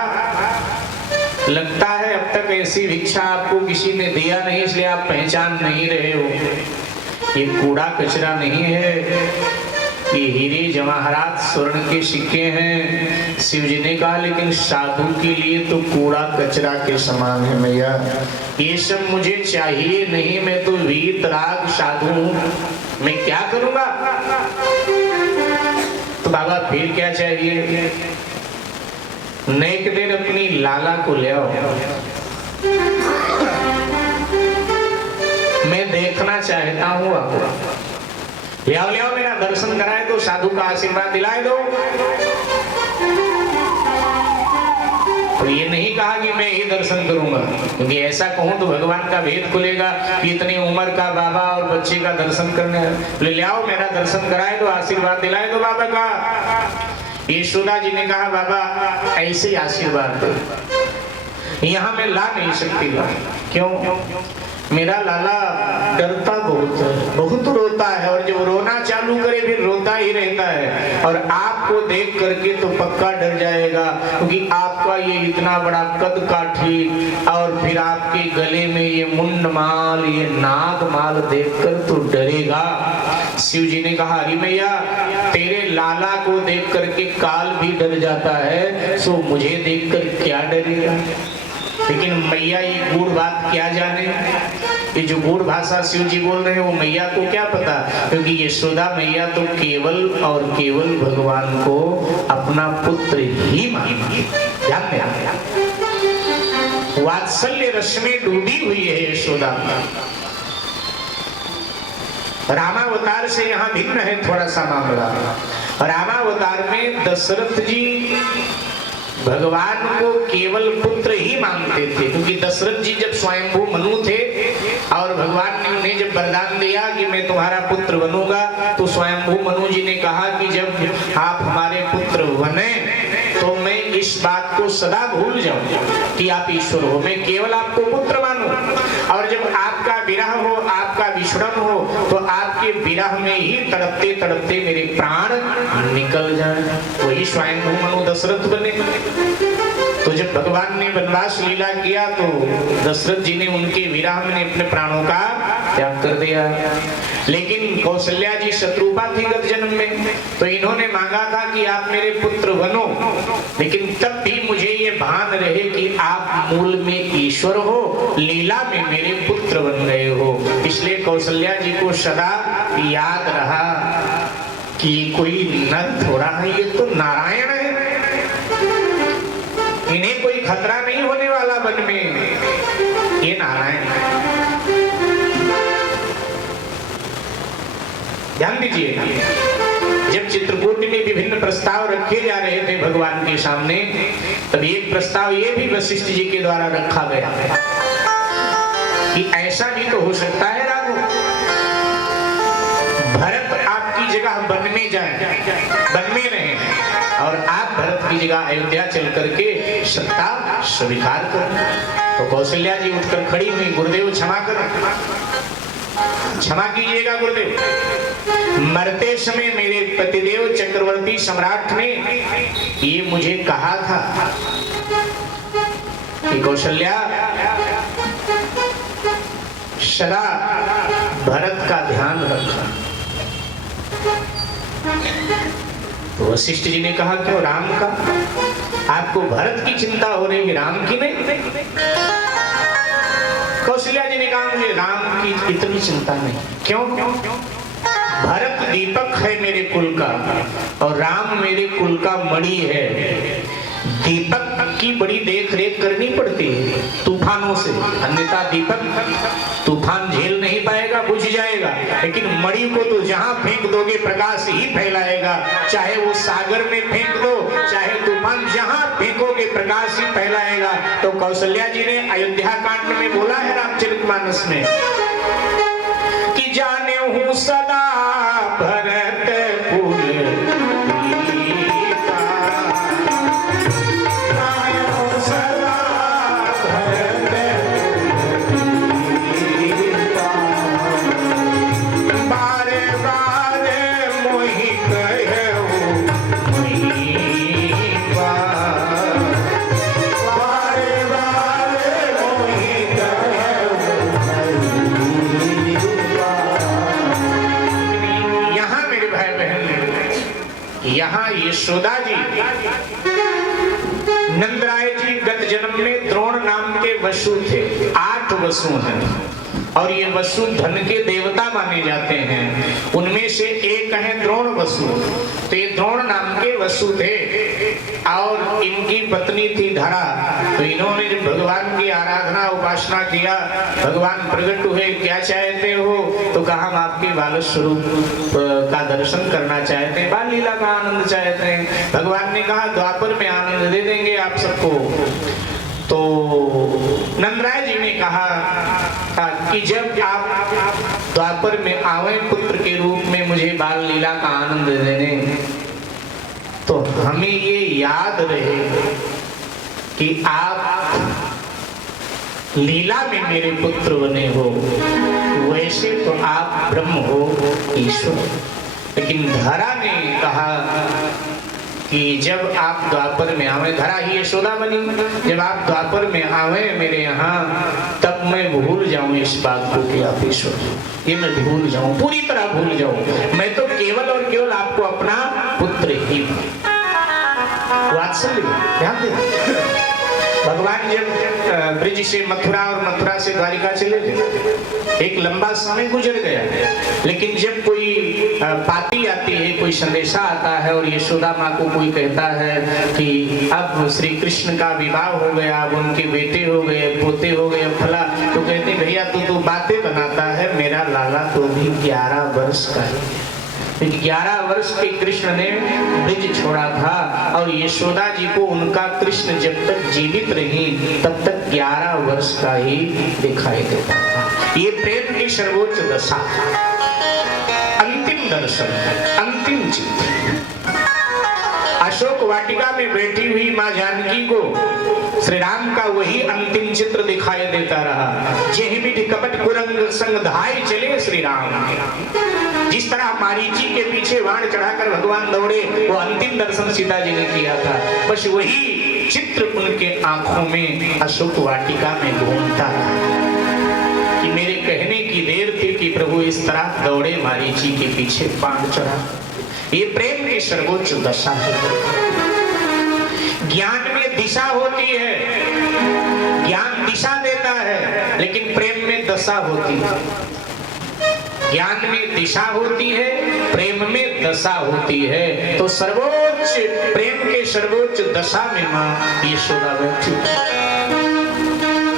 लगता है अब तक ऐसी भिक्षा आपको किसी ने दिया नहीं, इसलिए आप पहचान नहीं रहे हो। ये कूड़ा कचरा नहीं है, ये हीरे जवाहरात स्वर्ण के सिक्के हैं। शिव जी ने कहा लेकिन साधु के लिए तो कूड़ा कचरा के समान है मैया, ये सब मुझे चाहिए नहीं, मैं तो वीतराग साधु हूं, मैं क्या करूंगा। तो बाबा फिर क्या चाहिए। नेक देर अपनी लाला को ले आओ, मैं देखना चाहता हूं आपको। ले आओ मेरा दर्शन कराए दो, साधु का आशीर्वाद दिलाए दो। तो ये नहीं कहा कि मैं ही दर्शन करूंगा, क्योंकि ऐसा कहूं तो भगवान का भेद खुलेगा कि इतनी उम्र का बाबा और बच्चे का दर्शन करने। ले आओ मेरा दर्शन कराए दो, आशीर्वाद दिलाए दो बाबा का। यशोदा जी ने कहा बाबा ऐसे आशीर्वाद दो, यहाँ मैं ला नहीं सकती। क्यों। मेरा लाला डरता बहुत रोता है, और जब रोना चालू करे फिर रोता ही रहता है, और आपको देख करके तो पक्का डर जाएगा, क्योंकि आपका ये इतना बड़ा कद काठी और फिर आपके गले में ये मुंड माल, ये नाग माल देखकर तो डरेगा। शिव जी ने कहा अरे मैया तेरे लाला को देख करके काल भी डर जाता है, सो मुझे देखकर क्या डरेगा। लेकिन मैया ये गूढ़ बात क्या जाने, ये जो गूढ़ भाषा शिव जी बोल रहे हैं वो मैया को क्या पता, क्योंकि यशोदा मैया तो केवल और केवल भगवान को अपना पुत्र ही मानती है। वात्सल्य रस में डूबी हुई है यशोदा। रामावतार से यहाँ भिन्न है थोड़ा सा मामला। रामावतार में दशरथ जी भगवान को केवल पुत्र ही मानते थे, क्योंकि दशरथ जी जब स्वयंभू मनु थे और भगवान ने उन्हें जब वरदान दिया कि मैं तुम्हारा पुत्र बनूंगा, तो स्वयंभू मनु जी ने कहा कि जब आप हमारे पुत्र बने तो मैं इस बात को सदा भूल जाऊं कि आप ईश्वर हो, मैं केवल आपको पुत्र मानूं। और जब आपका विरह हो, आपका विछड़न हो, तो आपके विरह में ही तड़पते तड़पते मेरे प्राण निकल जाए। वही स्वयंभू मनु दशरथ बने। तो जब भगवान ने वनवास लीला किया तो दशरथ जी ने उनके विरह में अपने प्राणों का त्याग कर दिया। लेकिन कौशल्या जी शत्रुपा थी गत जन्म में, तो इन्होंने मांगा था कि आप मेरे पुत्र बनो, लेकिन तब भी मुझे ये भान रहे कि आप मूल में ईश्वर हो, लीला में मेरे पुत्र बन गए हो। इसलिए कौशल्या जी को सदा याद रहा कि कोई नर थोड़ा है, ये तो नारायण है, इन्हें कोई खतरा नहीं होने वाला वन में, ये नारायण है। ध्यान दीजिए, जब चित्रकूट में विभिन्न प्रस्ताव रखे जा रहे थे भगवान के सामने, तब एक प्रस्ताव ये भी वशिष्ठ जी के द्वारा रखा गया कि ऐसा भी तो हो सकता है राघव, भरत आपकी जगह वन में जाए, वन में रहे और आप भरत की जगह अयोध्या चल करके सत्ता स्वीकार करें। तो कौशल्या जी उठकर खड़ी हुई, गुरुदेव क्षमा करें, क्षमा कीजिएगा गुरुदेव, मरते समय मेरे पतिदेव चक्रवर्ती सम्राट ने ये मुझे कहा था कि कौशल्या सदा भरत का ध्यान रखना। तो वशिष्ठ जी ने कहा क्यों राम का? आपको भरत की चिंता हो रही है, राम की नहीं? कौशल्या जी ने कहा मुझे राम की इतनी चिंता नहीं। क्यों? भरत दीपक है मेरे कुल का और राम मेरे कुल का मणि है। दीपक की बड़ी देख रेख करनी पड़ती है तूफानों से, अन्यथा दीपक तूफान झेल नहीं पाएगा, बुझ जाएगा। लेकिन मणि को तो जहां फेंक दोगे प्रकाश ही फैलाएगा, चाहे वो सागर में फेंक दो, चाहे तूफान, जहां फेंकोगे प्रकाश ही फैलाएगा। तो कौशल्या जी ने अयोध्या कांड में बोला है रामचरितमानस में कि जाने हूं सदा भरत कुल यशोदा जी, नंदराय जी गत जन्म में द्रोण नाम के वसु थे। 8 वसु हैं और ये वसु धन के देवता माने जाते हैं। उनमें से एक है द्रोण वसु। तो ये द्रोण नाम के वसु थे और इनकी पत्नी थी धरा। तो इन्होंने जब भगवान की आराधना उपासना किया, भगवान प्रकट हुए, क्या चाहते हो? तो कहा हम आपके बाल स्वरूप का दर्शन करना चाहते हैं, बाल लीला का आनंद चाहते हैं। भगवान ने कहा द्वापर में आनंद दे देंगे आप सबको। तो नंदराय जी ने कहा कि जब आप द्वापर में आवे पुत्र के रूप में मुझे बाल लीला का आनंद देने, तो हमें ये याद रहे कि आप लीला में मेरे पुत्र बने हो, वैसे तो आप ब्रह्म हो, ईश्वर। लेकिन धरा ने कहा कि जब आप द्वापर में आवे, धरा ही यशोदा बनी, जब आप द्वापर में आवे मेरे यहाँ, तब मैं भूल जाऊं इस बात को कि आप ईश्वर। ये मैं भूल जाऊं, पूरी तरह भूल जाऊं। मैं तो केवल और केवल आपको अपना पुत्र ही वात्सल्य। ध्यान देना, भगवान भगवान जब ब्रिज से मथुरा और मथुरा से द्वारिका चले गए, एक लंबा समय गुजर गया, लेकिन जब कोई पाती आती है, कोई संदेशा आता है और यशोदा माँ को कोई कहता है कि अब श्री कृष्ण का विवाह हो गया, अब उनके बेटे हो गए, पोते हो गए, फला, तो कहते भैया तू बातें बनाता है, मेरा लाला तो भी 11 वर्ष का है। 11 वर्ष के कृष्ण ने ब्रिज छोड़ा था और यशोदा जी को उनका कृष्ण जब तक जीवित रही तब तक 11 वर्ष का ही दिखाई देता था। ये प्रेम की सर्वोच्च दशा, अंतिम दर्शन, अंतिम चित्र। अशोक वाटिका में बैठी हुई मां जानकी को श्री राम का वही अंतिम चित्र दिखाई देता रहा। जेहि मिटि कपट कुरंग संग धाय चले श्री राम। जिस तरह मारीची के पीछे बाण चढ़ाकर भगवान दौड़े, वो अंतिम दर्शन सीता जी ने किया था। बस वही चित्र उनके आंखों में अशोक वाटिका में घूमता था कि मेरे कहने की देर थी कि प्रभु इस तरह दौड़े मारीची के पीछे बाण चढ़ा। ये प्रेम की सर्वोच्च दशा है। ज्ञान में दिशा होती है, ज्ञान दिशा देता है, लेकिन प्रेम में दशा होती है। ज्ञान में दिशा होती है, प्रेम में दशा होती है। तो सर्वोच्च प्रेम के सर्वोच्च दशा में मां यशोदा बैठी,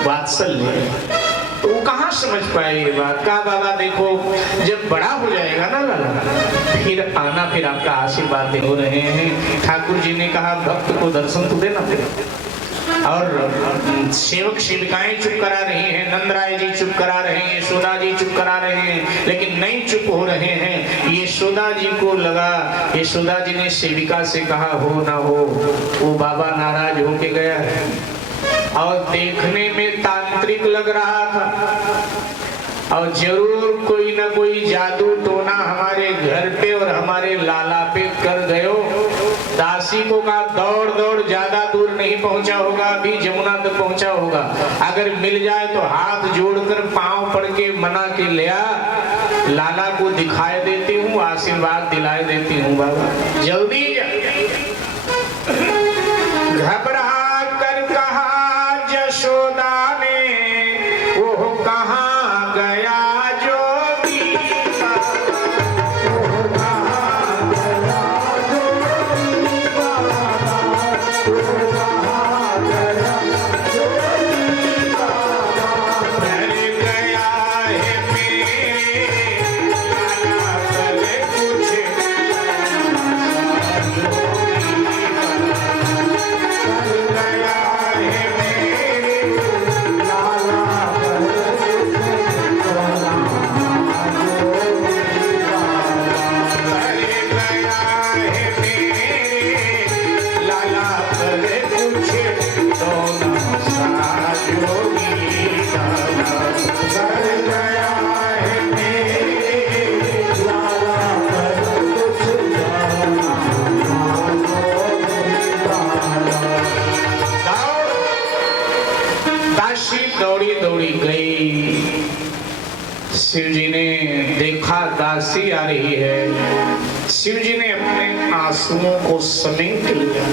वात्सल्य। तो वो कहाँ समझ पाए ये बात? कहा बाबा देखो जब बड़ा हो जाएगा ना लाला, फिर आना, फिर आपका आशीर्वाद हो रहे हैं। ठाकुर जी ने कहा भक्त को दर्शन तो देना पड़ेगा। और सेवक सेविकाएं चुप करा रही हैं, नंदराय जी चुप करा रहे हैं, यशोदा जी चुप करा रहे हैं, लेकिन नहीं चुप हो रहे हैं। यशोदा जी को लगा, यशोदा जी ने सेविका से कहा हो ना हो, वो बाबा नाराज होके गया है और देखने में तांत्रिक लग रहा था और जरूर कोई ना कोई जादू टोना हमारे घर पे और हमारे लाला पे कर गयो। दासी को कहा दौड़ दौड़, ज्यादा दूर नहीं पहुंचा होगा, अभी जमुना तक पहुंचा होगा, अगर मिल जाए तो हाथ जोड़कर पांव पड़ के मना के ले आ, लाला को दिखाई देती हूँ, आशीर्वाद दिलाए देती हूँ बाबा, जल्दी जा। घबरा कर कहा यशोदा ने, वो कहाँ गया शिव जी ने देखा दासी आ रही है। शिव जी ने अपने आंसुओं को समेट लिया,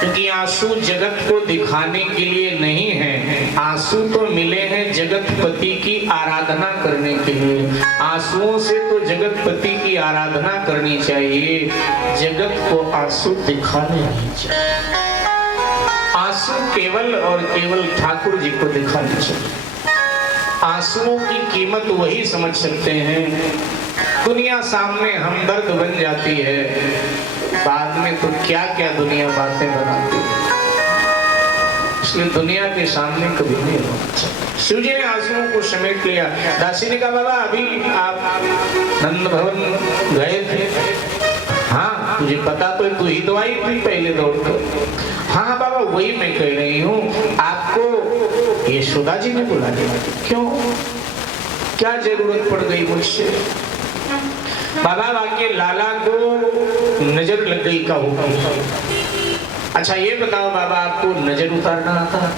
क्योंकि आंसू जगत को दिखाने के लिए नहीं है, आंसू तो मिले हैं जगतपति की आराधना करने के लिए। आंसुओं से तो जगतपति की आराधना करनी चाहिए, जगत को आंसू दिखाने नहीं चाहिए। आंसू केवल और केवल ठाकुर जी को दिखाने चाहिए। आंसुओं की कीमत वही समझ सकते हैं। दुनिया सामने हमदर्द बन जाती है, बाद में तो क्या क्या दुनिया बातें बनाती है, इसलिए दुनिया के सामने कभी नहीं होना। शिव जी ने आंसुओं को समेट लिया। दासी ने कहा बाबा अभी आप नंद भवन गए थे? हाँ तुझे पता तो, तू ही तो आई थी पहले दौड़ कर। हाँ बाबा वही मैं कह रही हूँ, आपको यशोदा जी ने बुला दिया। क्यों, क्या जरूरत पड़ गई मुझसे? बाबा बाकी लाला को नजर लग गई का होगा। अच्छा ये बताओ बाबा, आपको नजर उतारना आता?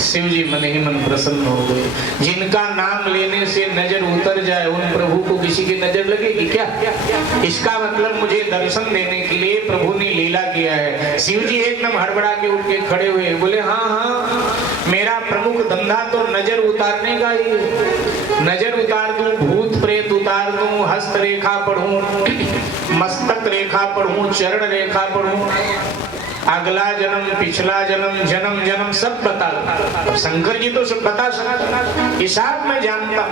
शिव जी मन ही मन प्रसन्न हो गए। जिनका नाम लेने से नजर उतर जाए उन प्रभु को किसी की नजर लगेगी क्या? इसका मतलब मुझे दर्शन देने के लिए प्रभु ने लीला किया है। शिव जी एकदम हड़बड़ा के उठ के खड़े हुए, बोले हाँ हाँ, मेरा प्रमुख धंधा तो नजर उतारने का ही है। नजर उतार दूं, भूत प्रेत उतार दूं, हस्त रेखा पढ़ूं, मस्तक रेखा पढ़ूं, चरण रेखा पढ़ूं, अगला जन्म, पिछला जन्म, जन्म जन्म सब बता दो। शंकर जी तो सब बता सकते, हिसाब में जानता।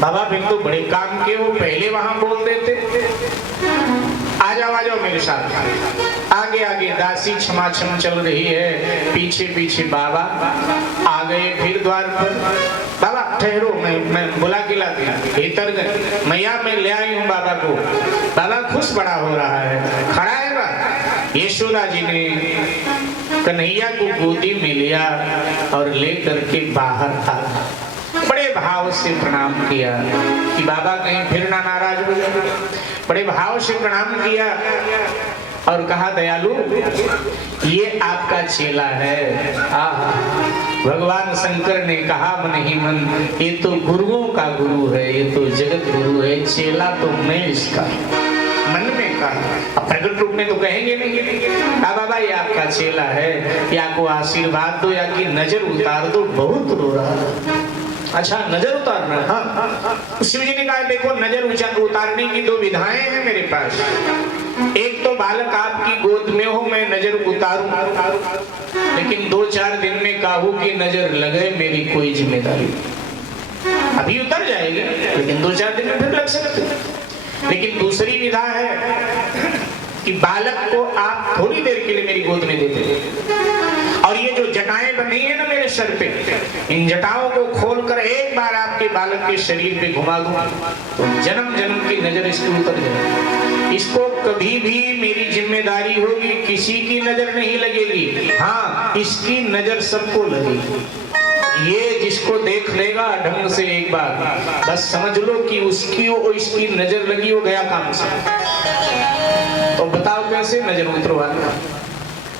बाबा फिर तो बड़े काम के हो, पहले वहां बोल देते। आ जाओ मेरे साथ। आगे आगे दासी छमाछम चल रही है, पीछे पीछे बाबा आ गए। फिर द्वार पर, बाबा ठहरो, मैं बुला के लाती हूँ। भीतर गए, मैया मैं ले आई हूँ बाबा को। बाबा खुश बड़ा हो रहा है, खड़ा है बा। यशोदा जी ने कन्हैया को गोदी में लिया और लेकर के बाहर था। बड़े भाव से प्रणाम किया कि बाबा कहीं फिर ना नाराज हो जाए। बड़े भाव से प्रणाम किया और कहा, दयालु ये आपका चेला है। भगवान शंकर ने कहा मन ही मन, ये तो गुरुओं का गुरु है, ये तो जगत गुरु है, चेला तो मैं इसका। मन में कहा, प्रकट रूप में तो कहेंगे नहीं। बाबा ये आपका चेला है, या को आशीर्वाद दो या कि नजर उतार दो, बहुत रो रहा है। अच्छा नजर उतारना है? हाँ। शिव जी ने कहा, देखो नजर उतारने की दो विधाएं हैं मेरे पास। एक तो बालक आपकी गोद में हो, मैं नजर उतारूं, लेकिन 2-4 दिन में काहू की नजर लगे, मेरी कोई जिम्मेदारी। अभी उतर जाएगी लेकिन 2-4 दिन में फिर लग सकते। लेकिन दूसरी विधा है कि बालक को आप थोड़ी देर के लिए मेरी गोद में देते, और ये जो जटाएं बनी है ना मेरे सर पे, इन जटाओं को खोलकर एक बार आपके बालक के शरीर पे घुमा दूं, तो जन्म जन्म की नजर इसकी उतर जाए। इसको कभी भी मेरी जिम्मेदारी होगी, किसी की नजर नहीं लगेगी। हाँ, इसकी नजर सबको लगेगी। ये जिसको देख लेगा ढंग से एक बार, बस समझ लो कि उसकी और इसकी नजर लगी हो गया काम से। तो बताओ कैसे नजर उतरवाना?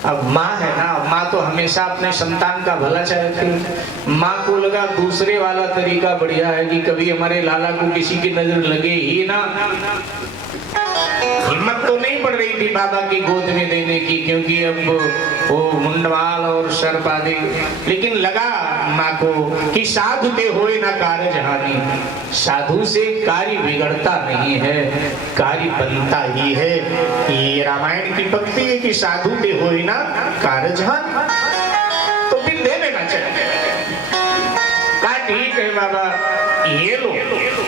अब माँ है ना, माँ तो हमेशा अपने संतान का भला चाहती है। माँ को लगा दूसरे वाला तरीका बढ़िया है कि कभी हमारे लाला को किसी की नजर लगे ही ना। हिम्मत तो नहीं पड़ रही थी बाबा की गोद में देने की, क्योंकि अब वो मुंडवाल और सर्प आदि, लेकिन लगा माँ को कि साधु ते होए ना कारज हानि। साधु से कार्य बिगड़ता नहीं है, कार्य बनता ही है। ये रामायण की पंक्ति है कि साधु ते होए ना कारज हानि, तो फिर दे देना चाहिए। कहा ठीक है बाबा, ये लो।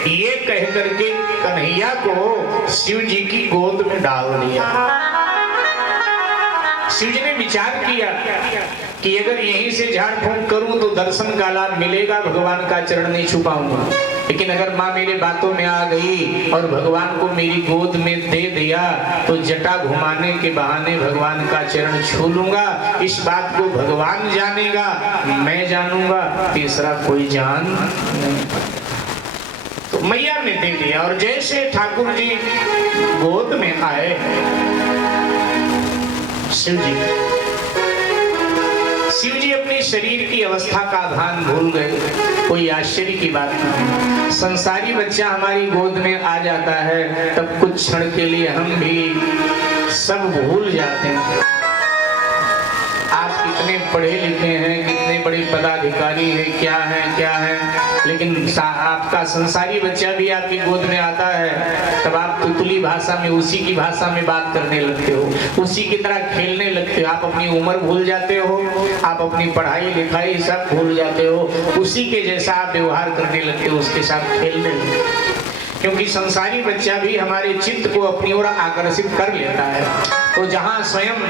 ये कह करके कन्हैया को शिव जी की गोद में डाल दिया। शिव जी ने विचार किया कि अगर यहीं से झाड़ फूंक करूं तो दर्शन का लाभ मिलेगा, भगवान का चरण नहीं छुपाऊंगा। लेकिन अगर माँ मेरे बातों में आ गई और भगवान को मेरी गोद में दे दिया तो जटा घुमाने के बहाने भगवान का चरण छू लूंगा। इस बात को भगवान जानेगा, मैं जानूंगा, तीसरा कोई जान नहीं। तो मैया ने दे दिया और जैसे ठाकुर जी गोद में आए, शिव जी अपने शरीर की अवस्था का भान भूल गए। कोई आश्चर्य की बात नहीं। संसारी बच्चा हमारी गोद में आ जाता है तब कुछ क्षण के लिए हम भी सब भूल जाते हैं। आप कितने पढ़े लिखे हैं, कितने बड़े पदाधिकारी हैं, क्या है, लेकिन आपका संसारी बच्चा भी आपकी गोद में आता है तब आप तुतली भाषा में, उसी की भाषा में बात करने लगते हो, उसी की तरह खेलने लगते हो। आप अपनी उम्र भूल जाते हो, आप अपनी पढ़ाई लिखाई सब भूल जाते हो, उसी के जैसा आप व्यवहार करने लगते हो, उसके साथ खेलने लगते हो। क्योंकि संसारी बच्चा भी हमारे चित्त को अपनी ओर आकर्षित कर लेता है। तो जहाँ स्वयं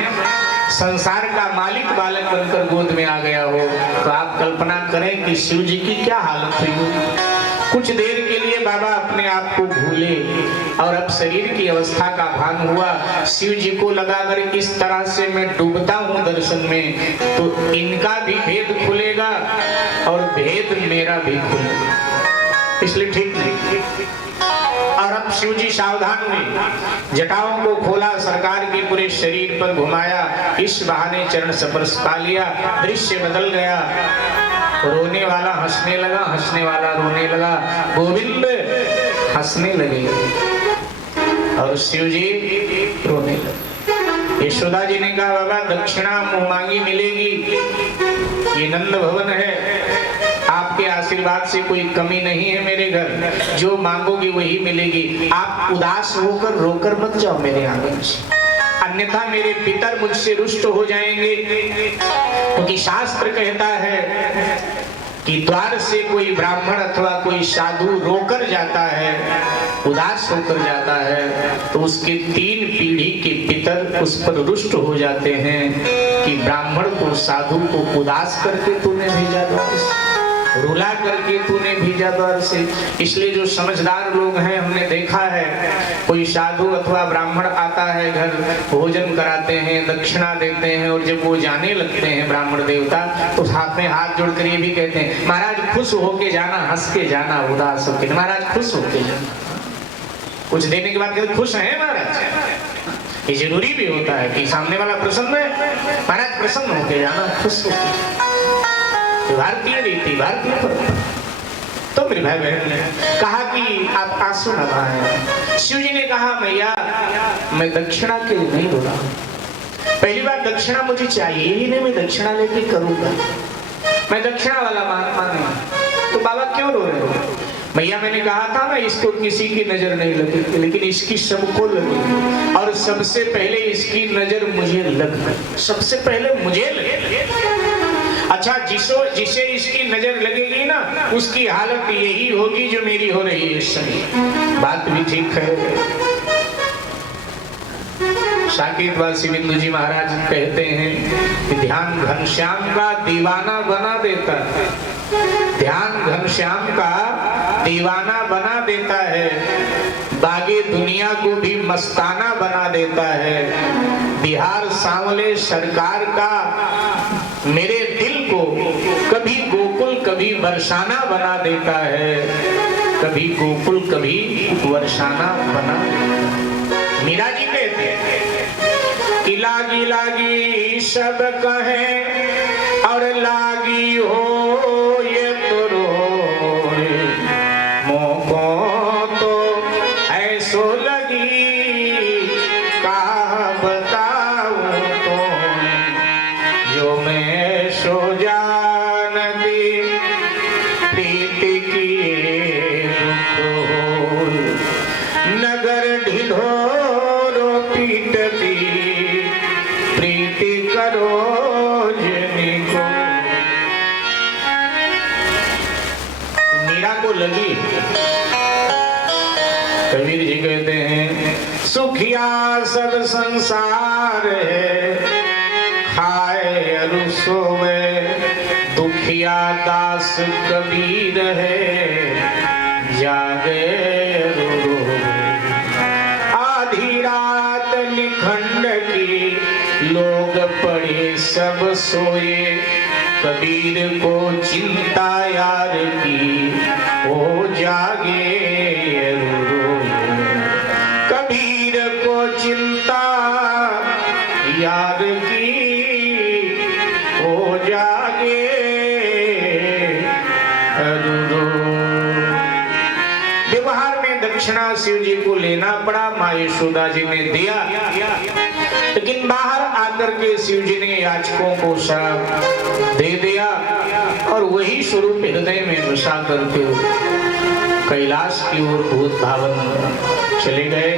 संसार का मालिक बालक बनकर गोद में आ गया हो, तो आप कल्पना करें कि शिव जी की क्या हालत हुई हो। कुछ देर के लिए बाबा अपने आप को भूले और अब शरीर की अवस्था का भान हुआ। शिव जी को लगा अगर इस तरह से मैं डूबता हूँ दर्शन में तो इनका भी भेद खुलेगा और भेद मेरा भी खुलेगा, इसलिए ठीक नहीं। और अब अब शिव जी सावधान हुए, जटाओं को खोला, सरकार के पूरे शरीर पर घुमाया, इस बहाने चरण स्पर्श पा लिया, दृश्य बदल गया। रोने वाला हंसने लगा, हंसने वाला रोने लगा, गोविंद हंसने लगे और शिव जी रोने लगे। यशोदा जी ने कहा बाबा दक्षिणा मुंह मांगी मिलेगी, ये नंद भवन है, आपके आशीर्वाद से कोई कमी नहीं है मेरे घर, जो मांगोगे वही मिलेगी। आप उदास होकर रोकर मत जाओ मेरे आंगन से, अन्यथा मेरे पितर मुझसे रुष्ट हो जाएंगे, क्योंकि शास्त्र कहता है कि द्वार से कोई ब्राह्मण अथवा कोई साधु रोकर जाता है, उदास होकर जाता है, तो उसके 3 पीढ़ी के पितर उस पर रुष्ट हो जाते हैं कि ब्राह्मण को साधु को उदास करके तूने भेजा द्वार से, रुला करके तूने भेजा द्वार से। इसलिए जो समझदार लोग हैं, हमने देखा है, कोई साधु अथवा ब्राह्मण आता है घर, भोजन कराते हैं, दक्षिणा देते हैं, और जब वो जाने लगते हैं ब्राह्मण देवता, तो हाथ में हाथ जोड़कर ये भी कहते हैं महाराज खुश होके जाना, हंस के जाना, उदास होके, महाराज खुश होके जाना। कुछ देने के बाद कहते खुश है महाराज, ये जरूरी भी होता है कि सामने वाला प्रसन्न है, महाराज प्रसन्न होके जाना, खुश होके। भारतीय रीति, भारतीय तो मेरे भाई बहन ने कहा कि आप आंसू न बहाएं। शिव जी ने कहा मैया मैं दक्षिणा के लिए नहीं रो रहा हूं, पहली बार दक्षिणा मुझे चाहिए ही नहीं, मैं दक्षिणा लेके करूंगा, मैं दक्षिणा वाला महात्मा नहीं। तो बाबा क्यों रो रहे हो? भैया मैंने कहा था ना इसको किसी की नजर नहीं लगी, लेकिन इसकी सबको लगी, और सबसे पहले इसकी नजर मुझे लग गई, सबसे पहले मुझे लगी। अच्छा जिसे इसकी नजर लगेगी ना, उसकी हालत यही होगी जो मेरी हो रही है इस समय। बात भी ठीक है। साकेतवासी बिंदु जी महाराज कहते हैं कि ध्यान घनश्याम का दीवाना बना देता है, ध्यान घनश्याम का दीवाना बना देता है, बागे दुनिया को भी मस्ताना बना देता है। बिहार सांवले सरकार का मेरे दिल को कभी गोकुल कभी बरसाना बना देता है, कभी गोकुल कभी बरसाना बना। मीरा जी कहते हैं कि लागी लागी सब कहे और लागी हो ये तो रोए, मोको तो ऐसो लगी कहा बताऊं तो, जो मैं सो जानती प्रीति की दुख हो, नगर ढिढोरो पीटती प्रीति करो जिनको। मीरा को लगी, कबीर जी कहते हैं सुखिया सब संसार है, खाए अरु सोवे, दुखिया दास कबीर है, जागे अरु रोवे। आधी रात निखंड की लोग पड़े सब सोए, कबीर को चिंता यार की वो जागे अरु रोवे। कबीर को चिंता यार की हो जागे अरु रोवे। व्यवहार में दक्षिणा शिव जी को लेना पड़ा, माँ यशोदा जी ने दिया, लेकिन बाहर आकर के शिव जी ने याचकों को श्राप दे दिया, और वही स्वरूप हृदय में बसा करके कैलाश की ओर भूत धावन चले गए।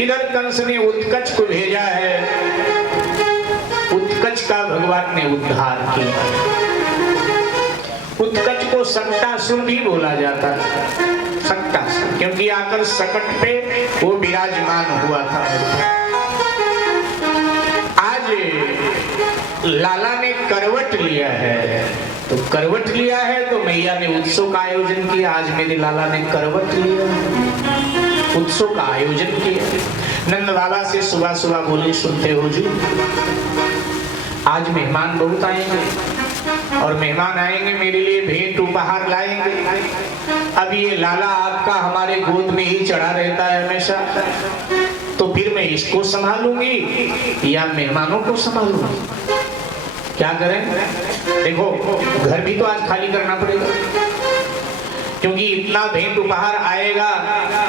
इधर कंस ने उत्कच को भेजा है, उत्कच का भगवान ने उद्धार किया। उत्कच को सक्टासुर भी बोला जाता है, सक्टासुर, क्योंकि आकर सकट पे वो विराजमान हुआ था। आज लाला ने करवट लिया है, तो करवट लिया है तो मैया ने उत्सव का आयोजन किया। आज मेरे लाला ने करवट लिया, उत्सव का आयोजन किया। नंद बाबा से सुबह सुबह बोले सुनते हो जी, आज मेहमान बहुत आएंगे, और मेहमान आएंगे मेरे लिए भेंट उपहार लाएंगे। अब ये लाला आपका हमारे गोद में ही चढ़ा रहता है हमेशा, तो फिर मैं इसको संभालूंगी या मेहमानों को संभालूंगी? क्या करें? देखो घर भी तो आज खाली करना पड़ेगा, क्योंकि इतना भेंट उपहार आएगा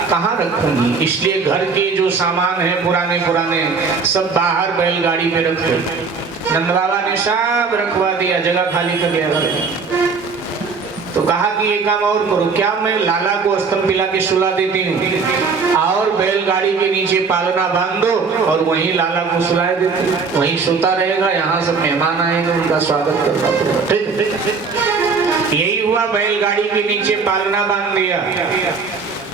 कहाँ रखूंगी। इसलिए घर के जो सामान है पुराने पुराने सब बाहर बैलगाड़ी पे रख दो। नंद बाबा ने सब रखवा दिया, जगह खाली कर दिया घर में। तो कहा कि ये काम और करो, क्या मैं लाला को स्तन पिला के सुला देती हूँ और बैलगाड़ी के नीचे पालना बांध दो और वहीं लाला को सुला देती हूँ, वहीं सोता रहेगा, यहाँ सब मेहमान आएंगे उनका स्वागत करना पड़ेगा। ठीक, यही हुआ, बैलगाड़ी के नीचे पालना बांध दिया।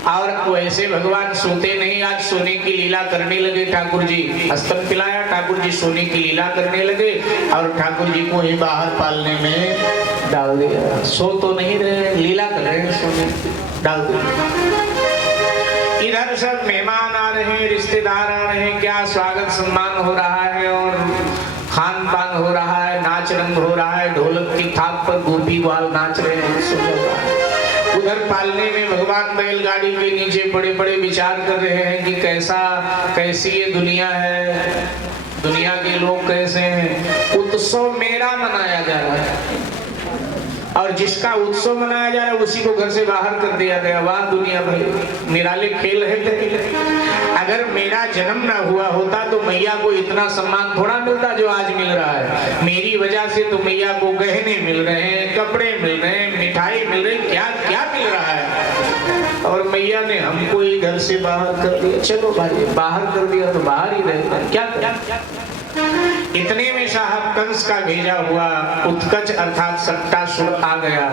और वैसे भगवान सोते नहीं, आज सोने की लीला करने लगे। ठाकुर जी स्तन पिलाया, ठाकुर जी सोने की लीला करने लगे और ठाकुर जी को ही बाहर पालने में डाल दिया। सो तो नहीं रहे, लीला कर रहे हैं, सोने डाल दिया। इधर सब मेहमान आ रहे हैं, रिश्तेदार आ रहे हैं, क्या स्वागत सम्मान हो रहा है और खान पान हो रहा है, नाच रंग हो रहा है, ढोलक की थाप पर गोपी ग्वाल नाच रहे हैं। उधर पालने में भगवान बैलगाड़ी के नीचे बड़े बड़े विचार कर रहे हैं कि कैसी ये दुनिया है, दुनिया के लोग कैसे हैं। उत्सव मेरा मनाया जा रहा है और जिसका उत्सव मनाया जा रहा है उसी को घर से बाहर कर दिया गया। वाह दुनिया भाई, निराले खेल है। अगर मेरा जन्म ना हुआ होता तो मैया को इतना सम्मान थोड़ा मिलता जो आज मिल रहा है। मेरी वजह से तो मैया को गहने मिल रहे हैं, कपड़े मिल रहे हैं, मिठाई मिल रही, क्या क्या मिल रहा है। और मैया ने हमको ही घर से बाहर कर दिया। चलो भाई बाहर कर दिया तो बाहर ही रहता है, क्या। इतने में साहब कंस का भेजा हुआ उत्कच अर्थात सट्टासुर आ गया।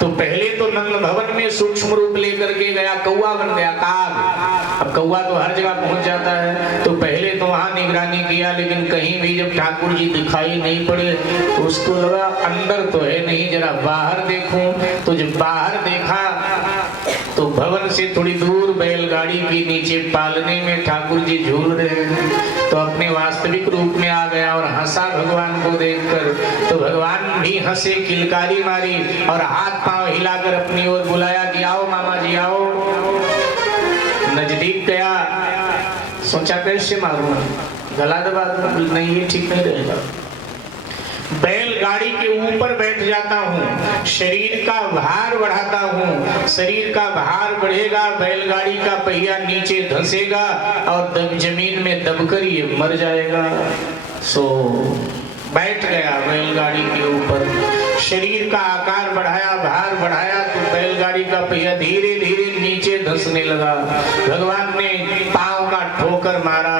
तो पहले तो नंद भवन में सूक्ष्म रूप लेकर के गया, कौवा बन गया, काग। अब कौवा तो हर जगह पहुंच जाता है, तो पहले तो वहां निगरानी किया, लेकिन कहीं भी जब ठाकुर जी दिखाई नहीं पड़े तो उसको लगा अंदर तो है नहीं, जरा बाहर देखूं। तो जब बाहर देखा तो भवन से थोड़ी दूर बैलगाड़ी के नीचे पालने में ठाकुर जी झूल रहे हैं। तो अपने वास्तविक रूप में आ गया और हंसा भगवान को देखकर। तो भगवान भी हंसे, किलकारी मारी और हाथ पांव हिलाकर अपनी ओर बुलाया कि आओ मामा जी आओ। नजदीक गया, सोचा कैसे मारूं, गला दबा दूं, नहीं ये ठीक नहीं रहेगा। बैलगाड़ी के ऊपर बैठ जाता हूँ, शरीर का भार बढ़ाता हूँ, शरीर का भार बढ़ेगा, बैलगाड़ी का पहिया नीचे धंसेगा और जमीन में दबकर ये मर जाएगा। सो बैठ गया बैलगाड़ी के ऊपर, शरीर का आकार बढ़ाया, भार बढ़ाया, तो बैलगाड़ी का पहिया धीरे धीरे नीचे धंसने लगा। भगवान ने पांव का ठोकर मारा,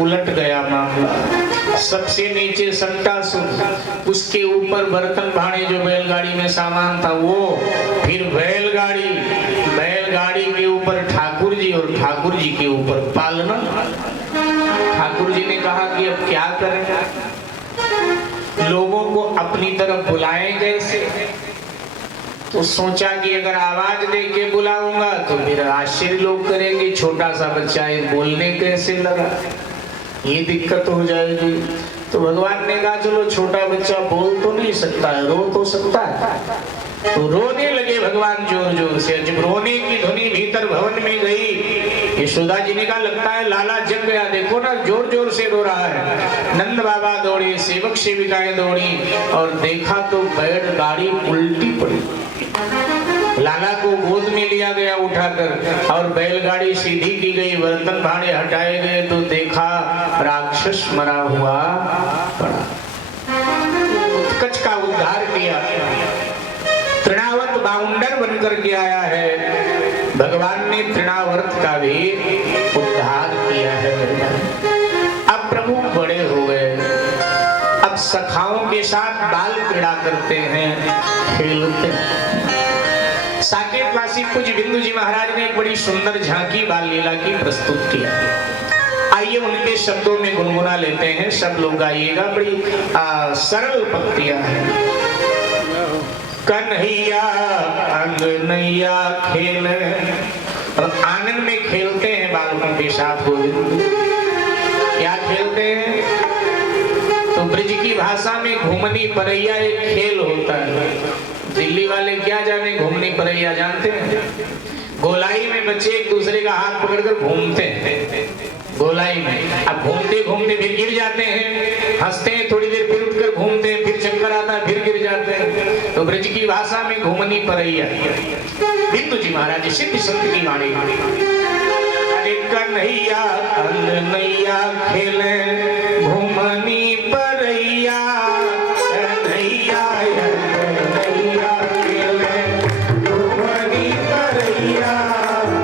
उलट गया मामला। सबसे नीचे सट्टासुर, उसके ऊपर बर्तन भाड़े जो बैलगाड़ी में सामान था वो, फिर बैलगाड़ी के ऊपर ठाकुर जी और ठाकुर जी के ऊपर पालना। ठाकुर जी ने कहा कि अब क्या करें, लोगों को अपनी तरफ बुलाएं कैसे। तो सोचा कि अगर आवाज दे के बुलाऊंगा तो मेरा आश्चर्य लोग करेंगे, छोटा सा बच्चा है बोलने कैसे लगा, ये दिक्कत हो जाएगी। तो भगवान ने कहा चलो छोटा बच्चा बोल तो नहीं सकता है, रो तो सकता है। तो रोने लगे भगवान जोर जोर से। जब रोने की ध्वनि भीतर भवन में गई, यशोदा जी ने कहा लगता है लाला जग गया, देखो ना जोर जोर से रो रहा है। नंद बाबा दौड़े, सेवक सेविकाएं दौड़ी और देखा तो बैलगाड़ी उल्टी पड़ी। लाला को गोद में लिया गया उठाकर और बैलगाड़ी सीधी की गई, बर्तन भाड़े हटाए गए तो देखा राक्षस मरा हुआ पड़ा। उत्कच का उद्धार किया, तृणावर्त बाउंडर बनकर के आया है। भगवान ने तृणावर्त का भी उद्धार किया है। अब प्रभु बड़े हो गए, अब सखाओं के साथ बाल क्रीड़ा करते हैं, खेलते हैं। साकेत वासी कुछ बिंदु जी महाराज ने एक बड़ी सुंदर झांकी बाल लीला की प्रस्तुत किया। आइए उनके शब्दों में गुनगुना लेते हैं, सब लोग गाइएगा। बड़ी सरल पंक्तियां हैं। कन्हैया अंगनैया खेल, और आंगन में खेलते हैं बालकों के साथ। गोविंद क्या खेलते हैं? तो ब्रज की भाषा भाषा में घुमनी परैया एक खेल होता है। दिल्ली वाले क्या जाने घुमनी परैया जानते हैं? गोलाई में बच्चे एक दूसरे का हाथ पकड़कर घूमते हैं, गोलाई में। अब घूमते घूमते फिर गिर जाते हैं, हंसते हैं, थोड़ी देर फिर उठकर घूमते हैं, फिर चक्कर आता है, फिर गिर जाते हैं। तो ब्रज की भाषा में घुमनी परैया। बिंदु जी महाराज सिद्ध संत की वाणी, अरे कन्हैया कन्हैया खेले घुमनी परैया, कन्हैया कन्हैया खेले घुमनी परैया,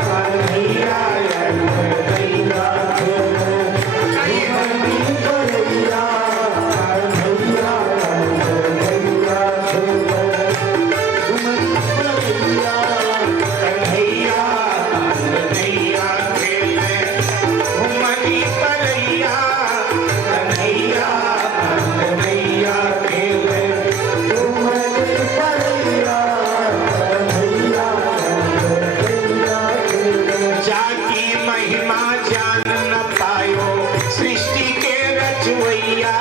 कन्हैया कन्हैया खेले घुमनी परैया, कन्हैया कन्हैया खेले घुमनी परैया, कन्हैया कन्हैया खेले घुमनी परैया, कन्हैया कन्हैया खेले घुमनी परैया, कन्हैया कन्हैया खेले। जाकी महिमा जान न पायो सृष्टि के रचवैया,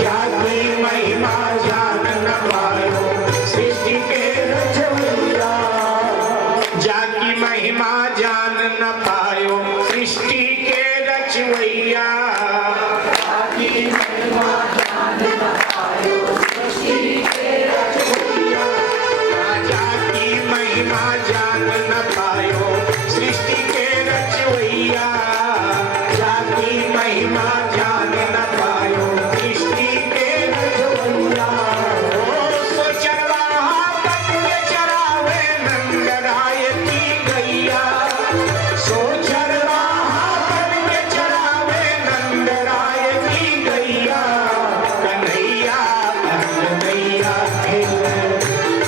जाकी महिमा जान न पायो सृष्टि के रचवैया, जाकी महिमा जान न पायो सृष्टि के रचवैया, जाकी महिमा जान न पायो सृष्टि के रचवैया, जाकी महिमा जान न पायो सृष्टि के रचवैया, जाकी महिमा जान न पायो सृष्टि के रचवैया। ओ सो चरवाहा बन के चरावे नंद राय की गैया, सो चरवाहा बन के चरावे नंद राय की गैया, कन्हैया कन्हैया खेले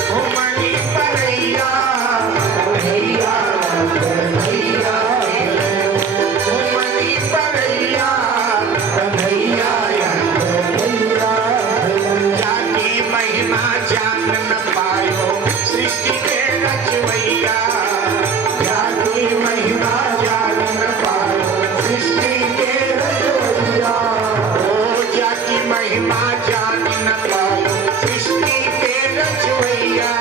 घुमनी परैया, कन्हैया कन्हैया खेले घुमनी परैया, कन्हैया कन्हैया खेले। जाकी महिमा जान न पायो सृष्टि के रचवैया, जाकी महिमा जान न पायो सृष्टि के रचवैया, ओ जाकी महिमा जान न पायो सृष्टि के रचवैया,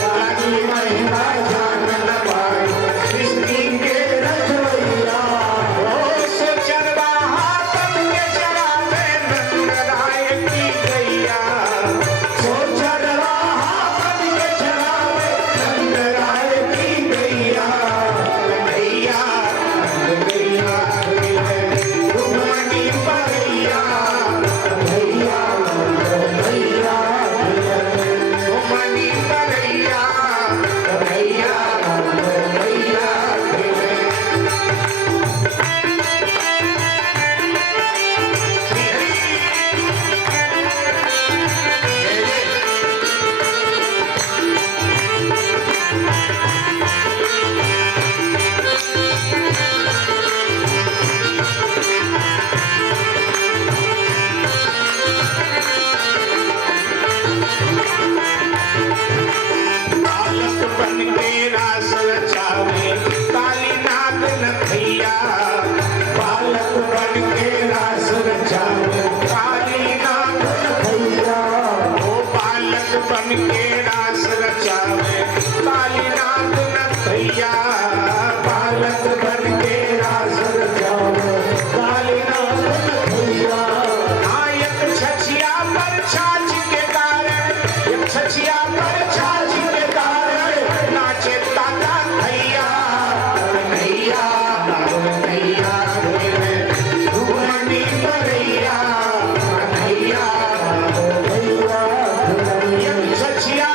जाकी महिमा जान न पायो सृष्टि के रचवैया। ओ सो चरवाहा बन के चरावे नंद राय की गैया, सो चरवाहा बन के चरावे नंद राय की गैया, कन्हैया कन्हैया खेले घुमनी परैया, कन्हैया कन्हैया खेले घुमनी परैया, कन्हैया कन्हैया खेले। बालक बन के रास रचावे काली नाग नथैया, बालक बन के रास रचावे काली नाग नथैया, ओ बालक बन के रास रचावे काली नाग नथैया, बालक बन के रास रचावे काली नाग नथैया। नायक छछिया पर छाछ के कारण, एक छछिया पर छाछ के कारण नाचे ताता भैया, कन्हैया कन्हैया खेले घुमनी परैया, कन्हैया कन्हैया खेले। एक छछिया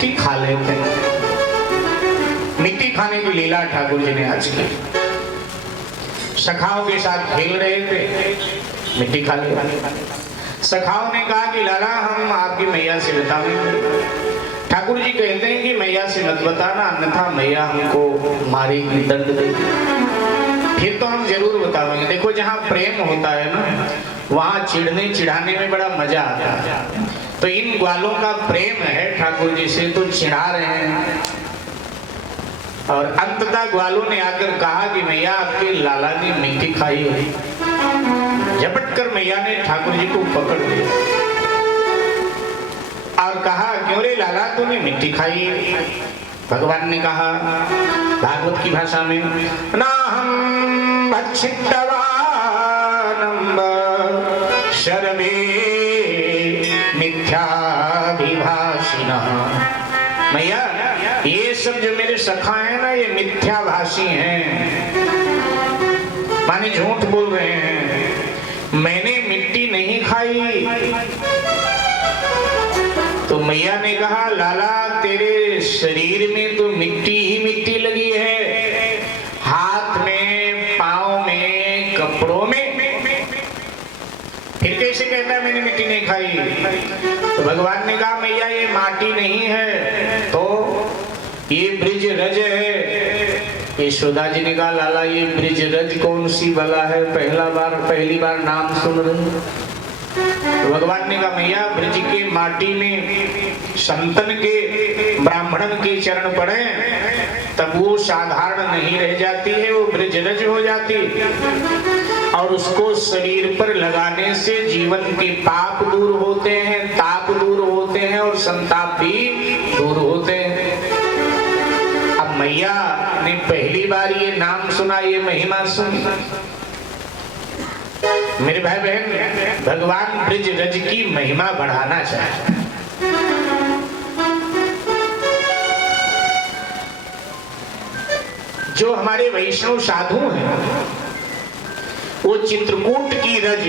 मिट्टी खा लेते हैं। मिट्टी खाने की लीला ठाकुर जी ने आज की। सखाओं के साथ खेल रहे थे, मिट्टी खा ले। सखाओं ने कहा कि लाला हम आपकी मैया से बताएंगे। ठाकुर जी कहते हैं कि मैया से मत बताना, अन्यथा मैया हमको मारेगी, दंड देगी। फिर तो हम जरूर बताएंगे। देखो जहाँ प्रेम होता है ना, वहाँ चिढ़ने चिढ़ाने में बड़ा मजा आता है। तो इन ग्वालों का प्रेम है ठाकुर जी से, तो चिढ़ा रहे हैं। और अंततः ग्वालों ने आकर कहा कि मैया आपके लाला ने मिट्टी खाई है। झपट कर मैया ने ठाकुर जी को पकड़ लिया और कहा क्यों रे लाला तूने मिट्टी खाई? भगवान ने कहा भागवत की भाषा में, ना हम भक्षितवानम्ब शर्वे मिथ्याभिभाषिणः। मैया ये सब जो मेरे सखा है ना, ये मिथ्याभाषी हैं, माने झूठ बोल रहे हैं। मैंने मिट्टी नहीं खाई। तो मैया ने कहा लाला तेरे शरीर में तो मिट्टी ही मिट्टी लगी है, हाथ में, पांव में, कपड़ों में, फिर कैसे कहता है मैंने मिट्टी नहीं खाई? तो भगवान ने कहा मैया ये माटी नहीं है, तो ये ब्रिज रज है। यशोदा जी ने कहा लाला ये ब्रिज रज कौन सी बला है, पहली बार नाम सुन रहे। तो भगवान ने कहा मैया ब्रिज के माटी में संतन के, ब्राह्मणन के चरण पड़े तब वो साधारण नहीं रह जाती है, वो ब्रिज रज हो जाती है। और उसको शरीर पर लगाने से जीवन के पाप दूर होते हैं, ताप दूर होते हैं और संताप भी दूर होते हैं। अब मैया ने पहली बार ये नाम सुना, ये महिमा सुनी। मेरे भाई बहन, भगवान ब्रिज रज की महिमा बढ़ाना चाहते हैं। जो हमारे वैष्णव साधु हैं वो चित्रकूट की रज